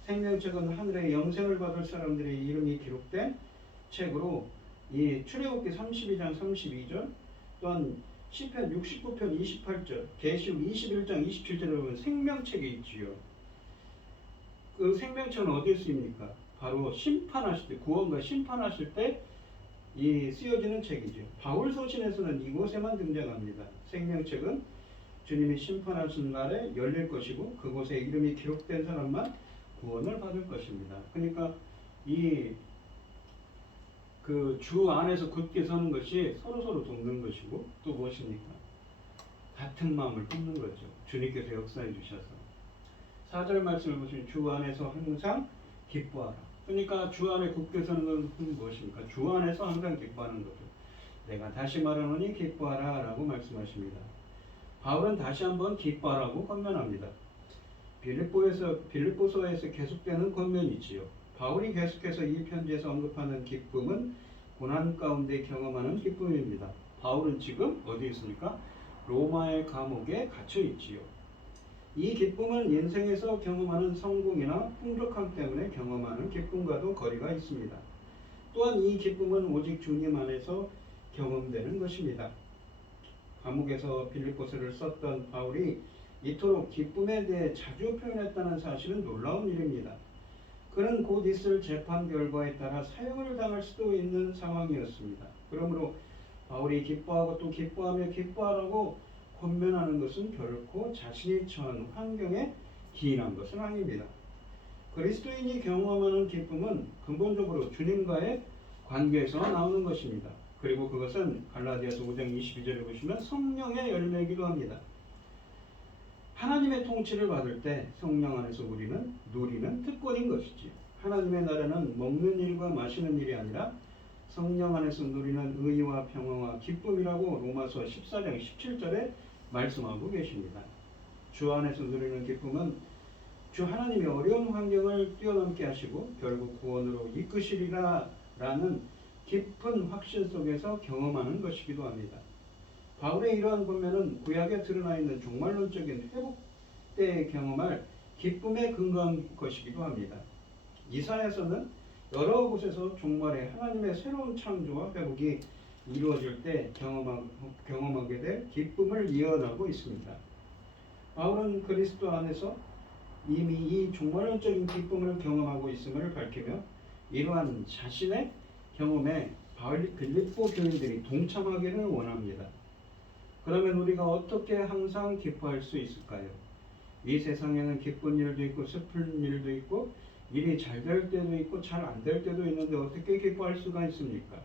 생명책은 하늘의 영생을 받을 사람들의 이름이 기록된 책으로 이 출애굽기 32장 32절 또한 시편 69편 28절 계시록 21장 27절에 보면 생명책에 있지요. 그 생명책은 어디에 쓰입니까? 바로 심판하실 때, 구원과 심판하실 때 쓰여지는 책이죠. 바울 서신에서는 이곳에만 등장합니다. 생명책은 주님이 심판하신 날에 열릴 것이고 그곳에 이름이 기록된 사람만 구원을 받을 것입니다. 그러니까 그 주 안에서 굳게 서는 것이 서로 돕는 것이고 또 무엇입니까? 같은 마음을 품는 거죠. 주님께서 역사해 주셔서 4절 말씀을 보시면 주 안에서 항상 기뻐하라. 그러니까 주 안에 굳게 서는 것은 무엇입니까? 주 안에서 항상 기뻐하는 거죠. 내가 다시 말하노니 기뻐하라 라고 말씀하십니다. 바울은 다시 한번 기뻐하라고 권면합니다. 빌립보서에서 계속되는 권면이지요. 바울이 계속해서 이 편지에서 언급하는 기쁨은 고난 가운데 경험하는 기쁨입니다. 바울은 지금 어디에 있습니까? 로마의 감옥에 갇혀 있지요. 이 기쁨은 인생에서 경험하는 성공이나 풍족함 때문에 경험하는 기쁨과도 거리가 있습니다. 또한 이 기쁨은 오직 주님 안에서 경험되는 것입니다. 감옥에서 빌립보서를 썼던 바울이 이토록 기쁨에 대해 자주 표현했다는 사실은 놀라운 일입니다. 그는 곧 있을 재판 결과에 따라 사형을 당할 수도 있는 상황이었습니다. 그러므로 바울이 기뻐하고 또 기뻐하며 기뻐하라고 권면하는 것은 결코 자신이 처한 환경에 기인한 것은 아닙니다. 그리스도인이 경험하는 기쁨은 근본적으로 주님과의 관계에서 나오는 것입니다. 그리고 그것은 갈라디아서 5장 22절에 보시면 성령의 열매이기도 합니다. 하나님의 통치를 받을 때 성령 안에서 우리는 누리는 특권인 것이지. 하나님의 나라는 먹는 일과 마시는 일이 아니라 성령 안에서 누리는 의와 평화와 기쁨이라고 로마서 14장 17절에 말씀하고 계십니다. 주 안에서 누리는 기쁨은 주 하나님의 어려운 환경을 뛰어넘게 하시고 결국 구원으로 이끄시리라 라는 깊은 확신 속에서 경험하는 것이기도 합니다. 바울의 이러한 권면은 구약에 드러나 있는 종말론적인 회복 때의 경험할 기쁨에 근거한 것이기도 합니다. 이사야서는 여러 곳에서 종말에 하나님의 새로운 창조와 회복이 이루어질 때 경험하게 될 기쁨을 예언하고 있습니다. 바울은 그리스도 안에서 이미 이 종말론적인 기쁨을 경험하고 있음을 밝히며 이러한 자신의 경험에 빌립보 교인들이 동참하기를 원합니다. 그러면 우리가 어떻게 항상 기뻐할 수 있을까요? 이 세상에는 기쁜 일도 있고 슬픈 일도 있고 일이 잘 될 때도 있고 잘 안 될 때도 있는데 어떻게 기뻐할 수가 있습니까?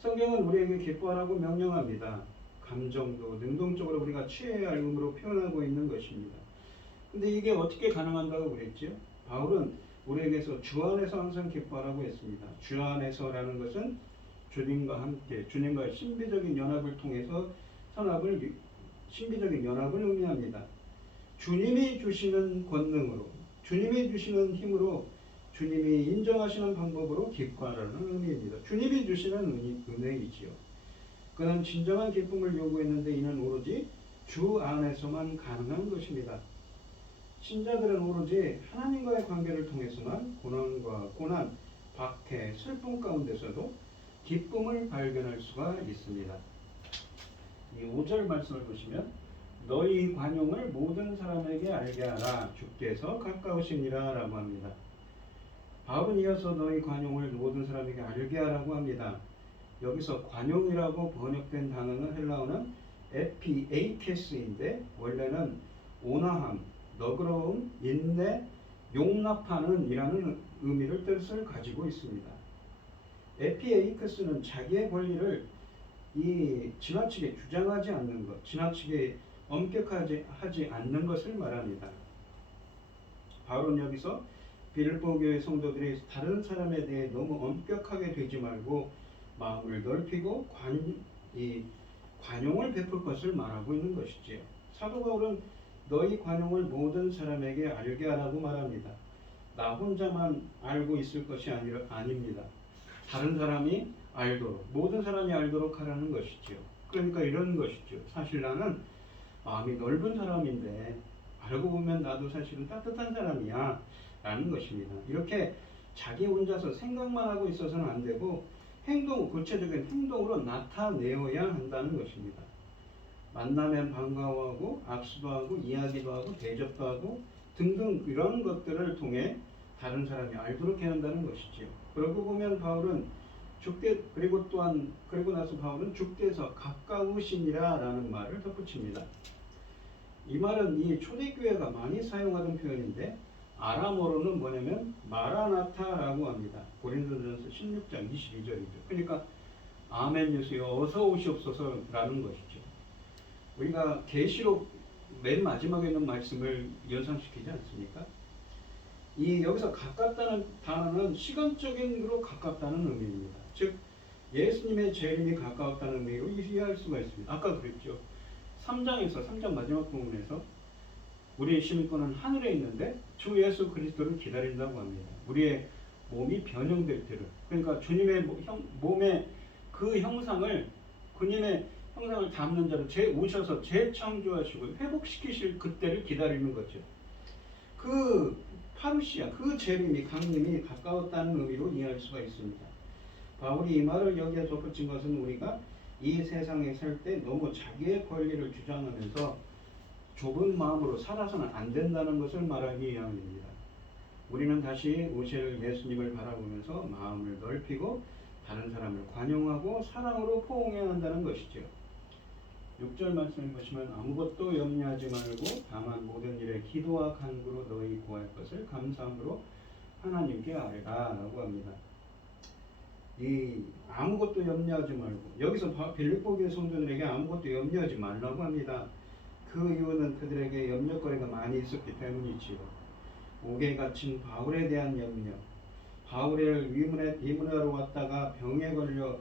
성경은 우리에게 기뻐하라고 명령합니다. 감정도 능동적으로 우리가 취해야 할 의무로 표현하고 있는 것입니다. 근데 이게 어떻게 가능한다고 그랬죠? 바울은 우리에게서 주 안에서 항상 기뻐하라고 했습니다. 주 안에서라는 것은 주님과 함께 주님과의 신비적인 연합을 통해서 신비적인 연합을 의미합니다. 주님이 주시는 권능으로, 주님이 주시는 힘으로, 주님이 인정하시는 방법으로 기뻐하라는 의미입니다. 주님이 주시는 은혜이지요. 그는 진정한 기쁨을 요구했는데 이는 오로지 주 안에서만 가능한 것입니다. 신자들은 오로지 하나님과의 관계를 통해서만 고난, 박해, 슬픔 가운데서도 기쁨을 발견할 수가 있습니다. 이 5절 말씀을 보시면 너희 관용을 모든 사람에게 알게 하라 주께서 가까우시니라 라고 합니다. 바울은 이어서 너희 관용을 모든 사람에게 알게 하라고 합니다. 여기서 관용이라고 번역된 단어는 헬라어는 에피에이케스인데 원래는 온화함, 너그러움, 인내, 용납하는 이라는 의미를 뜻을 가지고 있습니다. 에피에이케스는 자기의 권리를 지나치게 주장하지 않는 것, 지나치게 엄격하지 않는 것을 말합니다. 바울은 여기서 빌립보 교회 성도들이 다른 사람에 대해 너무 엄격하게 되지 말고 마음을 넓히고 관용을 베풀 것을 말하고 있는 것이지요. 사도 바울은 너희 관용을 모든 사람에게 알게 하라고 말합니다. 나 혼자만 알고 있을 것이 아닙니다. 다른 사람이 알도록, 모든 사람이 알도록 하라는 것이지요. 그러니까 이런 것이죠. 사실 나는 마음이 넓은 사람인데 알고 보면 나도 사실은 따뜻한 사람이야 라는 것입니다. 이렇게 자기 혼자서 생각만 하고 있어서는 안 되고 구체적인 행동으로 나타내어야 한다는 것입니다. 만나면 반가워하고 악수도 하고 이야기도 하고 대접도 하고 등등 이런 것들을 통해 다른 사람이 알도록 해야 한다는 것이지요. 그러고 보면 바울은 그리고 나서 바울은 주께서 가까우시니라 라는 말을 덧붙입니다. 이 말은 이 초대교회가 많이 사용하던 표현인데 아람어로는 뭐냐면 마라나타라고 합니다. 고린도전서 16장 22절이죠. 그러니까 아멘 예수여 어서 오시옵소서라는 것이죠. 우리가 계시록 맨 마지막에 있는 말씀을 연상시키지 않습니까? 여기서 가깝다는 단어는 시간적인으로 가깝다는 의미입니다. 즉 예수님의 재림이 가까웠다는 의미로 이해할 수가 있습니다. 아까 그랬죠. 3장 마지막 부분에서 우리의 시민권은 하늘에 있는데 주 예수 그리스도를 기다린다고 합니다. 우리의 몸이 변형될 때를, 그러니까 주님의 몸의 그 형상을, 그님의 형상을 담는 자로 오셔서 재창조하시고 회복시키실 그때를 기다리는 거죠. 그 파루시아, 그 재림이, 강림이 가까웠다는 의미로 이해할 수가 있습니다. 바울이 이 말을 여기에 덧붙인 것은 우리가 이 세상에 살 때 너무 자기의 권리를 주장하면서 좁은 마음으로 살아서는 안 된다는 것을 말하기 위함입니다. 우리는 다시 오실 예수님을 바라보면서 마음을 넓히고 다른 사람을 관용하고 사랑으로 포옹해야 한다는 것이죠. 6절 말씀을 보시면 아무것도 염려하지 말고 다만 모든 일에 기도와 간구로 너희 구할 것을 감사함으로 하나님께 아뢰라 라고 합니다. 아무것도 염려하지 말고, 여기서 빌립보 교회 성도들에게 아무것도 염려하지 말라고 합니다. 그 이유는 그들에게 염려거리가 많이 있었기 때문이지요. 옥에 갇힌 바울에 대한 염려, 바울을 위문하러 왔다가 병에 걸려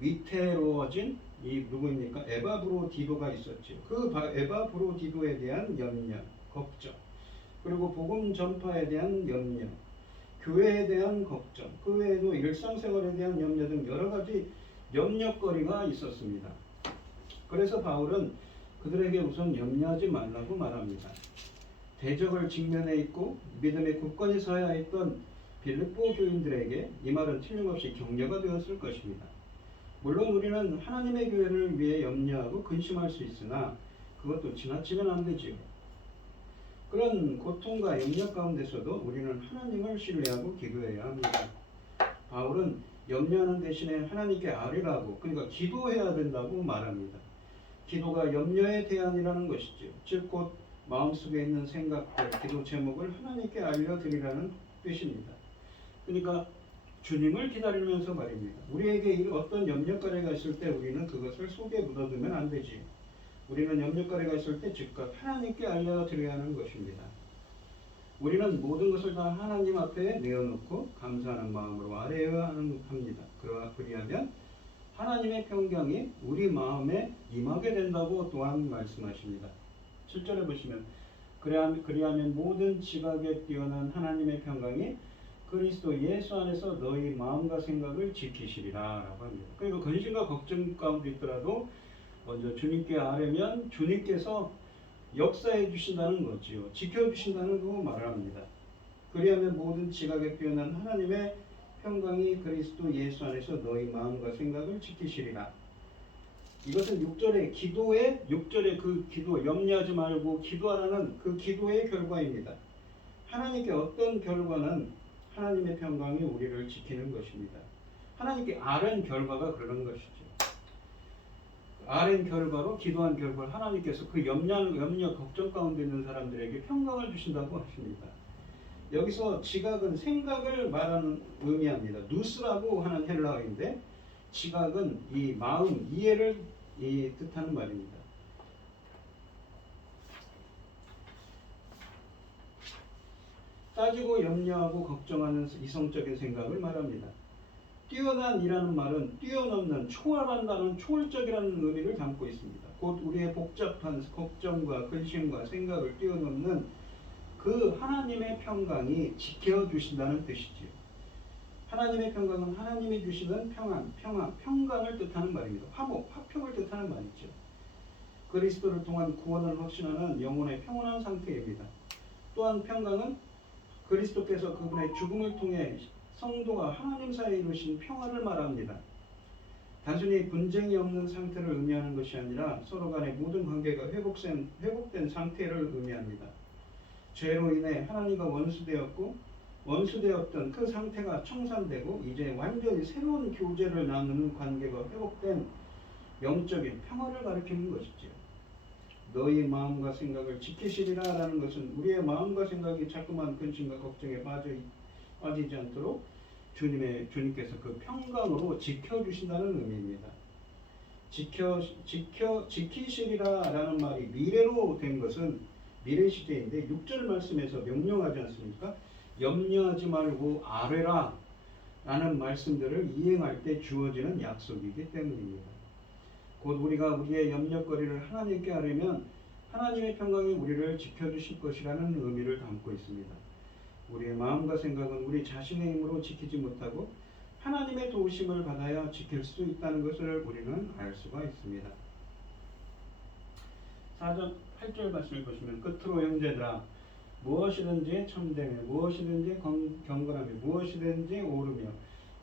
위태로워진 누구입니까? 에바브로디도가 있었죠. 그 에바브로디도에 대한 염려, 걱정, 그리고 복음 전파에 대한 염려, 교회에 대한 걱정, 그 외에도 일상생활에 대한 염려 등 여러 가지 염려거리가 있었습니다. 그래서 바울은 그들에게 우선 염려하지 말라고 말합니다. 대적을 직면해 있고 믿음에 굳건히 서야 했던 빌립보 교인들에게 이 말은 틀림없이 격려가 되었을 것입니다. 물론 우리는 하나님의 교회를 위해 염려하고 근심할 수 있으나 그것도 지나치면 안 되지요. 그런 고통과 염려 가운데서도 우리는 하나님을 신뢰하고 기도해야 합니다. 바울은 염려하는 대신에 하나님께 아뢰라고, 그러니까 기도해야 된다고 말합니다. 기도가 염려의 대안이라는 것이죠. 즉 곧 마음속에 있는 생각들, 기도 제목을 하나님께 알려드리라는 뜻입니다. 그러니까 주님을 기다리면서 말입니다. 우리에게 어떤 염려거리가 있을 때 우리는 그것을 속에 묻어두면 안 되지. 우리는 염려거리가 있을 때 즉각 하나님께 알려드려야 하는 것입니다. 우리는 모든 것을 다 하나님 앞에 내어놓고 감사하는 마음으로 아뢰어야 합니다. 그리하면 하나님의 평강이 우리 마음에 임하게 된다고 또한 말씀하십니다. 7절에 보시면 그리하면 모든 지각에 뛰어난 하나님의 평강이 그리스도 예수 안에서 너희 마음과 생각을 지키시리라 라고 합니다. 그리고 근심과 걱정 가운데 있더라도 먼저 주님께 아뢰면 주님께서 역사해 주신다는 거지요. 지켜주신다는 거 말합니다. 그리하면 모든 지각에 뛰어난 하나님의 평강이 그리스도 예수 안에서 너희 마음과 생각을 지키시리라. 이것은 6절의 그 기도, 염려하지 말고 기도하라는 그 기도의 결과입니다. 하나님께 어떤 결과는 하나님의 평강이 우리를 지키는 것입니다. 하나님께 아뢰는 결과가 그러는 것이죠. 아뢰는 결과로 기도한 결과를 하나님께서 그 염려, 걱정 가운데 있는 사람들에게 평강을 주신다고 하십니다. 여기서 지각은 생각을 말하는 의미합니다. 누스라고 하는 헬라어인데 지각은 이 마음, 이해를 뜻하는 말입니다. 따지고 염려하고 걱정하는 이성적인 생각을 말합니다. 뛰어난이라는 말은 뛰어넘는, 초월한다는 초월적이라는 의미를 담고 있습니다. 곧 우리의 복잡한 걱정과 근심과 생각을 뛰어넘는 그 하나님의 평강이 지켜주신다는 뜻이지요. 하나님의 평강은 하나님이 주시는 평강을 뜻하는 말입니다. 화평을 뜻하는 말이죠. 그리스도를 통한 구원을 확신하는 영혼의 평온한 상태입니다. 또한 평강은 그리스도께서 그분의 죽음을 통해 성도와 하나님 사이에 이루신 평화를 말합니다. 단순히 분쟁이 없는 상태를 의미하는 것이 아니라 서로 간의 모든 관계가 회복된 상태를 의미합니다. 죄로 인해 하나님과 원수되었던 그 상태가 청산되고 이제 완전히 새로운 교제를 나누는 관계가 회복된 영적인 평화를 가리키는 것이지요. 너희 마음과 생각을 지키시리라 라는 것은 우리의 마음과 생각이 자꾸만 근심과 걱정에 빠지지 않도록 주님께서 그 평강으로 지켜주신다는 의미입니다. 지키시리라 라는 말이 미래로 된 것은 미래 시제인데 6절 말씀에서 명령하지 않습니까? 염려하지 말고 아뢰라 라는 말씀들을 이행할 때 주어지는 약속이기 때문입니다. 곧 우리가 우리의 염려거리를 하나님께 아뢰면 하나님의 평강이 우리를 지켜주실 것이라는 의미를 담고 있습니다. 우리의 마음과 생각은 우리 자신의 힘으로 지키지 못하고 하나님의 도우심을 받아야 지킬 수 있다는 것을 우리는 알 수가 있습니다. 4절 8절 말씀을 보시면 끝으로 형제들아 무엇이든지 참되며 무엇이든지 경건하며 무엇이든지 오르며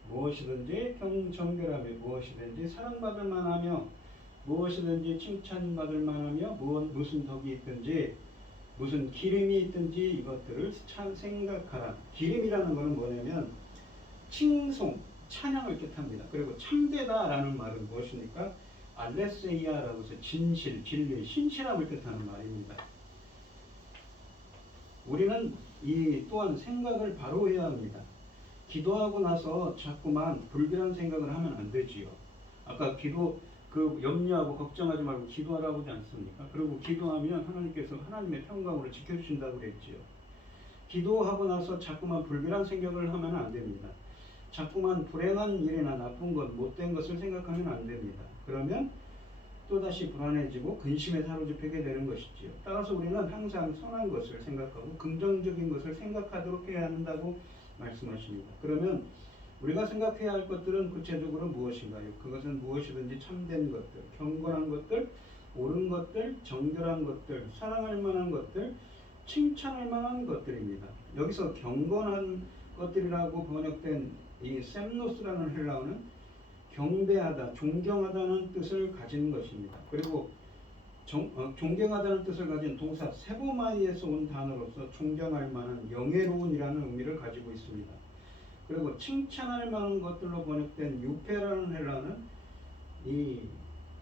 무엇이든지 정결하며 무엇이든지 사랑받을 만하며 무엇이든지 칭찬받을 만하며 무슨 덕이 있든지 무슨 기름이 있든지 이것들을 생각하라. 기름이라는 것은 뭐냐면 칭송, 찬양을 뜻합니다. 그리고 참되다라는 말은 무엇입니까? 알레세이아라고 해서 진실, 진리, 신실함을 뜻하는 말입니다. 우리는 또한 생각을 바로 해야 합니다. 기도하고 나서 자꾸만 불길한 생각을 하면 안 되지요. 아까 염려하고 걱정하지 말고 기도하라고 하지 않습니까? 그리고 기도하면 하나님께서 하나님의 평강으로 지켜주신다고 그랬지요. 기도하고 나서 자꾸만 불길한 생각을 하면 안 됩니다. 자꾸만 불행한 일이나 나쁜 것, 못된 것을 생각하면 안 됩니다. 그러면 또다시 불안해지고 근심에 사로잡히게 되는 것이지요. 따라서 우리는 항상 선한 것을 생각하고 긍정적인 것을 생각하도록 해야 한다고 말씀하십니다. 그러면 우리가 생각해야 할 것들은 구체적으로 무엇인가요? 그것은 무엇이든지 참된 것들, 경건한 것들, 옳은 것들, 정결한 것들, 사랑할 만한 것들, 칭찬할 만한 것들입니다. 여기서 경건한 것들이라고 번역된 이 셈노스라는 헬라어는 경배하다, 존경하다는 뜻을 가진 것입니다. 그리고 존경하다는 뜻을 가진 동사 세보마이에서 온 단어로서 존경할 만한 영예로운이라는 의미를 가지고 있습니다. 그리고 칭찬할 만한 것들로 번역된 유페라는 헬라는 이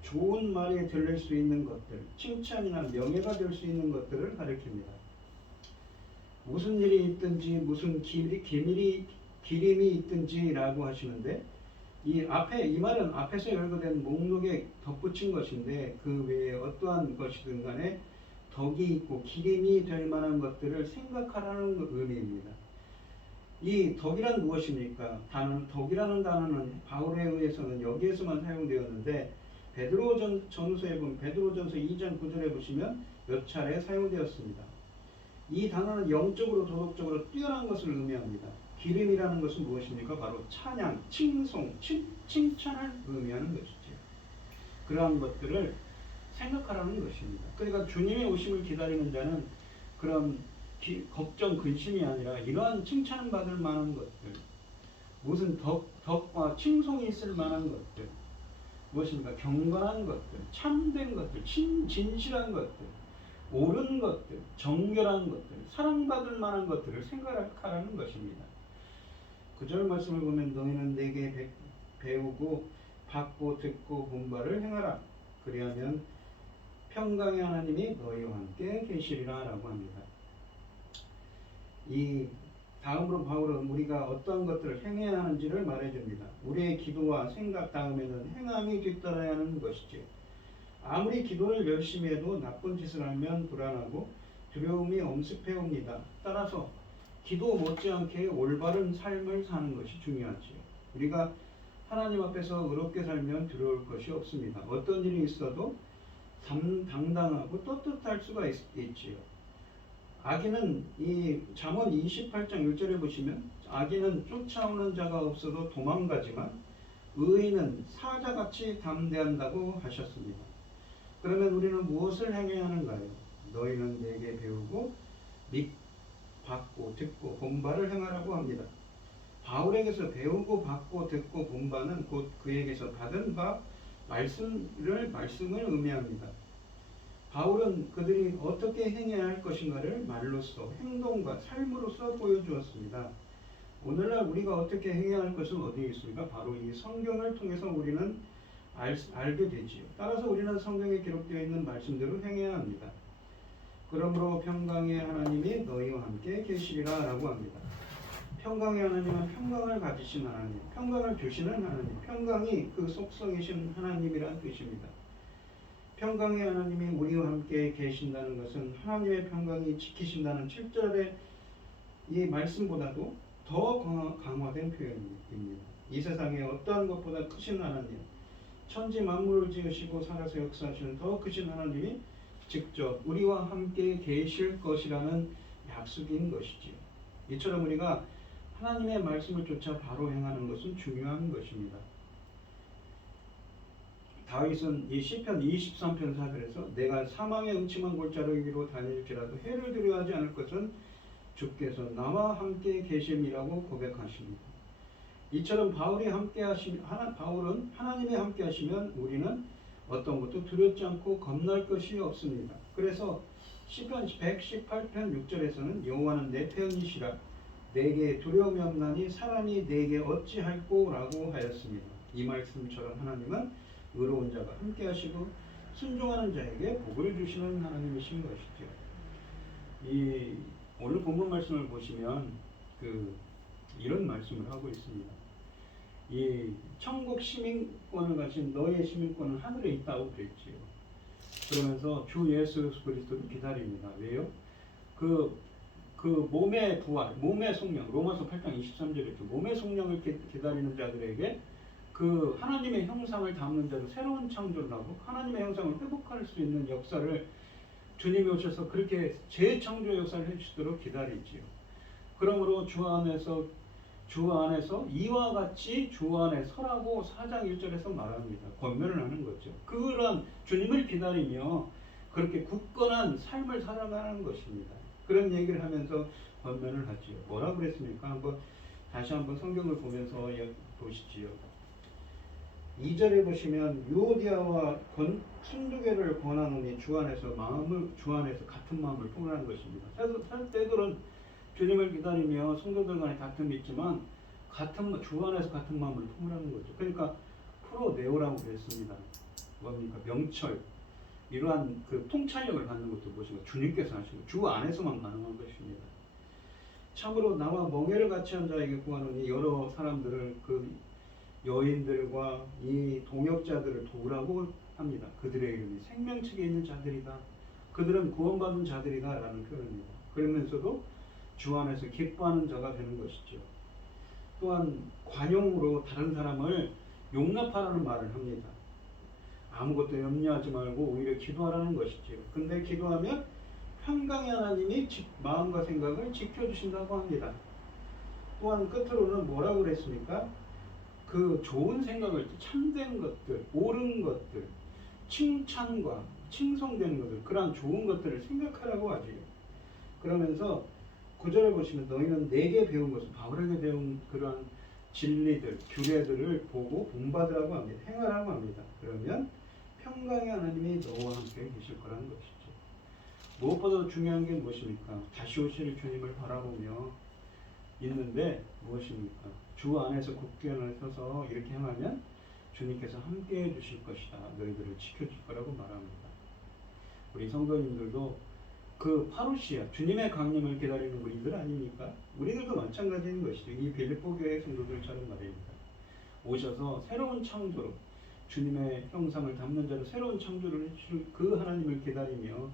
좋은 말에 들릴 수 있는 것들, 칭찬이나 명예가 될 수 있는 것들을 가리킵니다. 무슨 일이 있든지 무슨 기림이 있든지라고 하시는데 이 말은 앞에서 열거된 목록에 덧붙인 것인데 그 외에 어떠한 것이든 간에 덕이 있고 기림이 될 만한 것들을 생각하라는 의미입니다. 이 덕이란 무엇입니까? 덕이라는 단어는 바울에 의해서는 여기에서만 사용되었는데 전서에 보면 베드로전서 2장 9절에 보시면 몇 차례 사용되었습니다. 이 단어는 영적으로 도덕적으로 뛰어난 것을 의미합니다. 기림이라는 것은 무엇입니까? 바로 찬양, 칭송, 칭찬을 의미하는 것이죠. 그러한 것들을 생각하라는 것입니다. 그러니까 주님의 오심을 기다리는 자는 그런 걱정, 근심이 아니라 이러한 칭찬받을 만한 것들, 무슨 덕과 칭송이 있을 만한 것들, 무엇입니까? 경건한 것들, 참된 것들, 진실한 것들, 옳은 것들, 정결한 것들, 사랑받을 만한 것들을 생각하라는 것입니다. 9절 말씀을 보면 너희는 내게 배우고 받고 듣고 본 바를 행하라. 그리하면 평강의 하나님이 너희와 함께 계시리라 라고 합니다. 이 다음으로 바울은 우리가 어떠한 것들을 행해야 하는지를 말해줍니다. 우리의 기도와 생각 다음에는 행함이 뒤따라야 하는 것이지. 아무리 기도를 열심히 해도 나쁜 짓을 하면 불안하고 두려움이 엄습해 옵니다. 따라서 기도 못지않게 올바른 삶을 사는 것이 중요하지요. 우리가 하나님 앞에서 의롭게 살면 두려울 것이 없습니다. 어떤 일이 있어도 당당하고 떳떳할 수가 있지요. 악인은 이 잠언 28장 1절에 보시면 악인은 쫓아오는 자가 없어도 도망가지만 의인은 사자같이 담대한다고 하셨습니다. 그러면 우리는 무엇을 행해야 하는가요? 너희는 내게 배우고 받고 듣고 본 바를 행하라고 합니다. 바울에게서 배우고 받고 듣고 본 바는 곧 그에게서 받은 바 말씀을 의미합니다. 바울은 그들이 어떻게 행해야 할 것인가를 말로써 행동과 삶으로써 보여주었습니다. 오늘날 우리가 어떻게 행해야 할 것은 어디에 있습니까? 바로 이 성경을 통해서 우리는 알게 되지요. 따라서 우리는 성경에 기록되어 있는 말씀대로 행해야 합니다. 그러므로 평강의 하나님이 너희와 함께 계시리라 라고 합니다. 평강의 하나님은 평강을 가지신 하나님, 평강을 주시는 하나님, 평강이 그 속성이신 하나님이란 뜻입니다. 평강의 하나님이 우리와 함께 계신다는 것은 하나님의 평강이 지키신다는 7절의 이 말씀보다도 더 강화된 표현입니다. 이 세상에 어떠한 것보다 크신 하나님, 천지 만물을 지으시고 살아서 역사하시는 더 크신 하나님이 직접 우리와 함께 계실 것이라는 약속인 것이지요. 이처럼 우리가 하나님의 말씀을 쫓아 바로 행하는 것은 중요한 것입니다. 다윗은 이 시편 23편 4절에서 내가 사망의 음침한 골짜기 위로 다닐지라도 해를 두려워하지 않을 것은 주께서 나와 함께 계심이라고 고백하십니다. 이처럼 바울은 하나님이 함께 하시면 우리는 어떤 것도 두렵지 않고 겁날 것이 없습니다. 그래서 시편 118편 6절에서는 여호와는 내 편이시라 내게 두려움이 없나니 사람이 내게 어찌할꼬 라고 하였습니다. 이 말씀처럼 하나님은 의로운 자가 함께 하시고 순종하는 자에게 복을 주시는 하나님이신 것이죠. 오늘 본문 말씀을 보시면 이런 말씀을 하고 있습니다. 이 천국 시민권을 가진 너희의 시민권은 하늘에 있다고 그랬지요. 그러면서 주 예수 그리스도를 기다립니다. 왜요? 그 몸의 부활, 몸의 성령, 로마서 8장 23절에 몸의 성령을 기다리는 자들에게 그 하나님의 형상을 담는 자로 새로운 창조를 하고 하나님의 형상을 회복할 수 있는 역사를 주님이 오셔서 그렇게 재창조 역사를 해주시도록 기다리지요. 그러므로 주 안에서 주 안에서 이와 같이 주 안에 서라고 4장 1절에서 말합니다. 권면을 하는 거죠. 그런 주님을 기다리며 그렇게 굳건한 삶을 살아가는 것입니다. 그런 얘기를 하면서 권면을 하지요. 뭐라 그랬습니까? 다시 한번 성경을 보면서 보시지요. 2절에 보시면 유오디아와 순두개를 권하노니 주 안에서 같은 마음을 품으라는 것입니다. 때들은 주님을 기다리며 성도들 간에 다툼이 있지만 주 안에서 같은 마음을 품으라는 거죠. 그러니까 프로네오라고 그랬습니다. 뭡니까? 명철, 이러한 그 통찰력을 갖는 것도 무엇인가? 주님께서 하시는 주 안에서만 가능한 것입니다. 참으로 나와 멍에를 같이 한 자에게 구하노니 여러 사람들을 그 여인들과 이 동역자들을 도우라고 합니다. 그들의 이름이 생명책에 있는 자들이다. 그들은 구원받은 자들이다 라는 표현입니다. 그러면서도 주 안에서 기뻐하는 자가 되는 것이죠. 또한 관용으로 다른 사람을 용납하라는 말을 합니다. 아무것도 염려하지 말고 오히려 기도하라는 것이죠. 근데 기도하면 평강의 하나님이 마음과 생각을 지켜주신다고 합니다. 또한 끝으로는 뭐라고 그랬습니까? 그 좋은 생각을, 참된 것들, 옳은 것들, 칭찬과 칭송되는 것들, 그러한 좋은 것들을 생각하라고 하지. 그러면서 9절에 보시면 너희는 내게 배운 것을, 바울에게 배운 그러한 진리들, 규례들을 보고 본받으라고 합니다. 행하라고 합니다. 그러면 평강의 하나님이 너와 함께 계실 거라는 것이죠. 무엇보다 중요한 게 무엇입니까? 다시 오실 주님을 바라보며 있는데 무엇입니까? 주 안에서 굳게 서서 이렇게 행하면 주님께서 함께 해주실 것이다. 너희들을 지켜줄 거라고 말합니다. 우리 성도님들도 그 파루시아, 주님의 강림을 기다리는 우리들 아닙니까? 우리들도 마찬가지인 것이죠. 이 빌립보 교회 성도들처럼 말입니다. 오셔서 새로운 창조로 주님의 형상을 담는 자로 새로운 창조를 해주실 그 하나님을 기다리며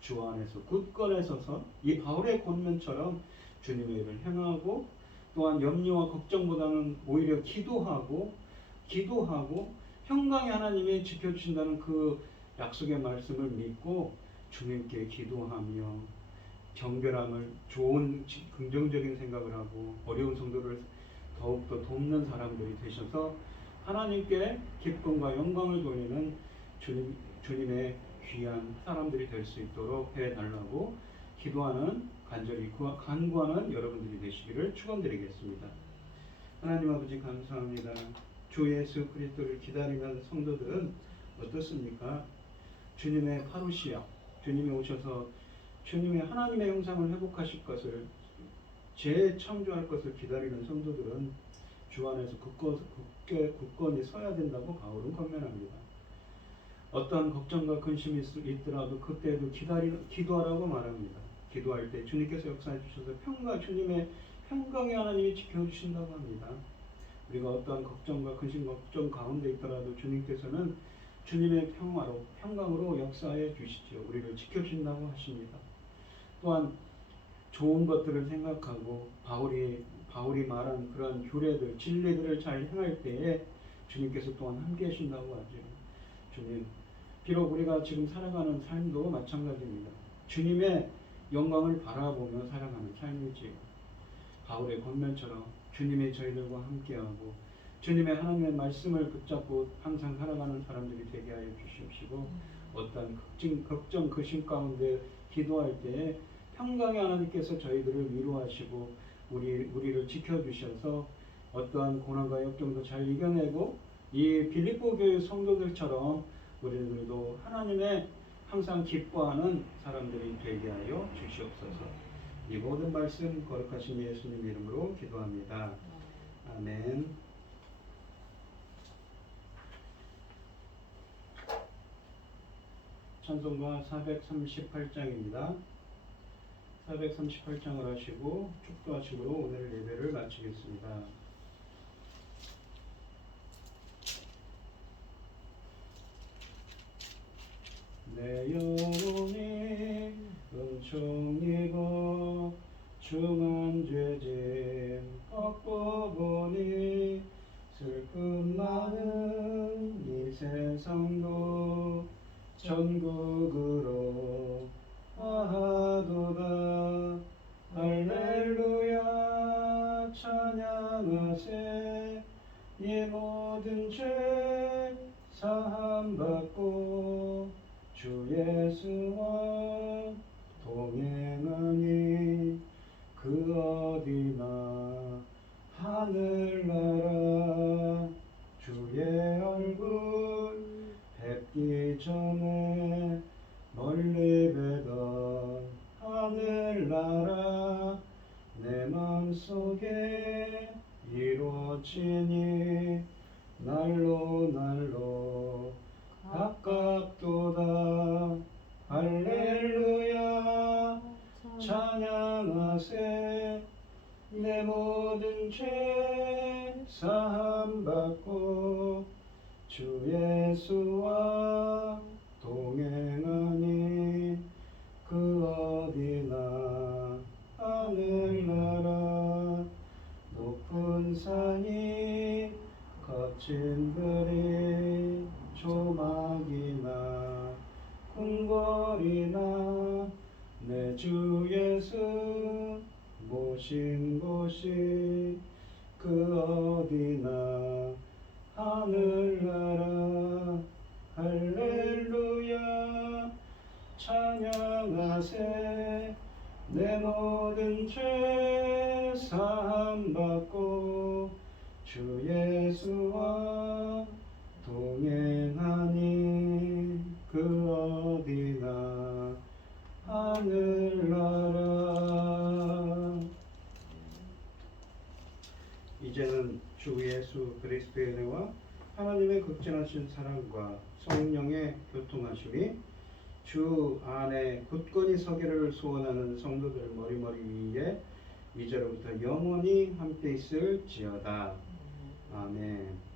주 안에서 굳건해 서서 이 바울의 권면처럼 주님의 일을 행하고 또한 염려와 걱정보다는 오히려 기도하고 평강의 하나님이 지켜주신다는 그 약속의 말씀을 믿고 주님께 기도하며 경배함을 좋은 긍정적인 생각을 하고 어려운 성도를 더욱더 돕는 사람들이 되셔서 하나님께 기쁨과 영광을 돌리는 주님의 귀한 사람들이 될 수 있도록 해달라고 기도하는 간절히 간구하는 여러분들이 되시기를 축원드리겠습니다. 하나님 아버지 감사합니다. 주 예수 그리스도를 기다리는 성도들은 어떻습니까? 주님의 파루시아, 주님이 오셔서 주님의 하나님의 형상을 회복하실 것을 재창조할 것을 기다리는 성도들은 주 안에서 굳건히 서야 된다고 바울은 권면합니다. 어떠한 걱정과 근심이 있더라도 그때도 기도하라고 말합니다. 기도할 때 주님께서 역사해 주셔서 주님의 평강의 하나님이 지켜주신다고 합니다. 우리가 어떠한 걱정과 근심, 걱정 가운데 있더라도 주님께서는 주님의 평강으로 역사해 주시죠. 우리를 지켜주신다고 하십니다. 또한 좋은 것들을 생각하고 바울이 말한 그러한 규례들, 진리들을 잘 행할 때에 주님께서 또한 함께 하신다고 하죠. 주님, 비록 우리가 지금 살아가는 삶도 마찬가지입니다. 주님의 영광을 바라보며 살아가는 삶이지요. 바울의 권면처럼 주님이 저희들과 함께하고 주님의 하나님의 말씀을 붙잡고 항상 살아가는 사람들이 되게 하여 주시옵시고 어떠한 걱정, 근심 가운데 기도할 때에 평강의 하나님께서 저희들을 위로하시고 우리를 지켜주셔서 어떠한 고난과 역경도 잘 이겨내고 이 빌립보 교회 성도들처럼 우리들도 하나님의 항상 기뻐하는 사람들이 되게 하여 주시옵소서. 이 모든 말씀 거룩하신 예수님 이름으로 기도합니다. 아멘. 찬송가 438장입니다. 438장을 하시고 축도하심으로 오늘 예배를 마치겠습니다. 내 영혼이 은총이고 중한 죄짐 엎어보니 슬픔 많은 이 세상도 전국으로 화하도다. 할렐루야 찬양 찬양하세 내 모든 죄 사함 받고 주 예수와 동행하니 그 어디나 하늘나라 높은 산이 거친 들이 조막이나 궁궐이나 내 주 예수 모신 곳이 그 어디나 하늘나라 할렐루야 찬양하세 내 모든 죄 사함 받고 주 예수와 동행하니 그 어디나 하늘나라. 이제는 주 예수 그리스도의 은혜와 하나님의 극진하신 사랑과 성령의 교통하심이 주 안에 굳건히 서기를 소원하는 성도들 머리머리 위에 이제로부터 영원히 함께 있을지어다. 아멘.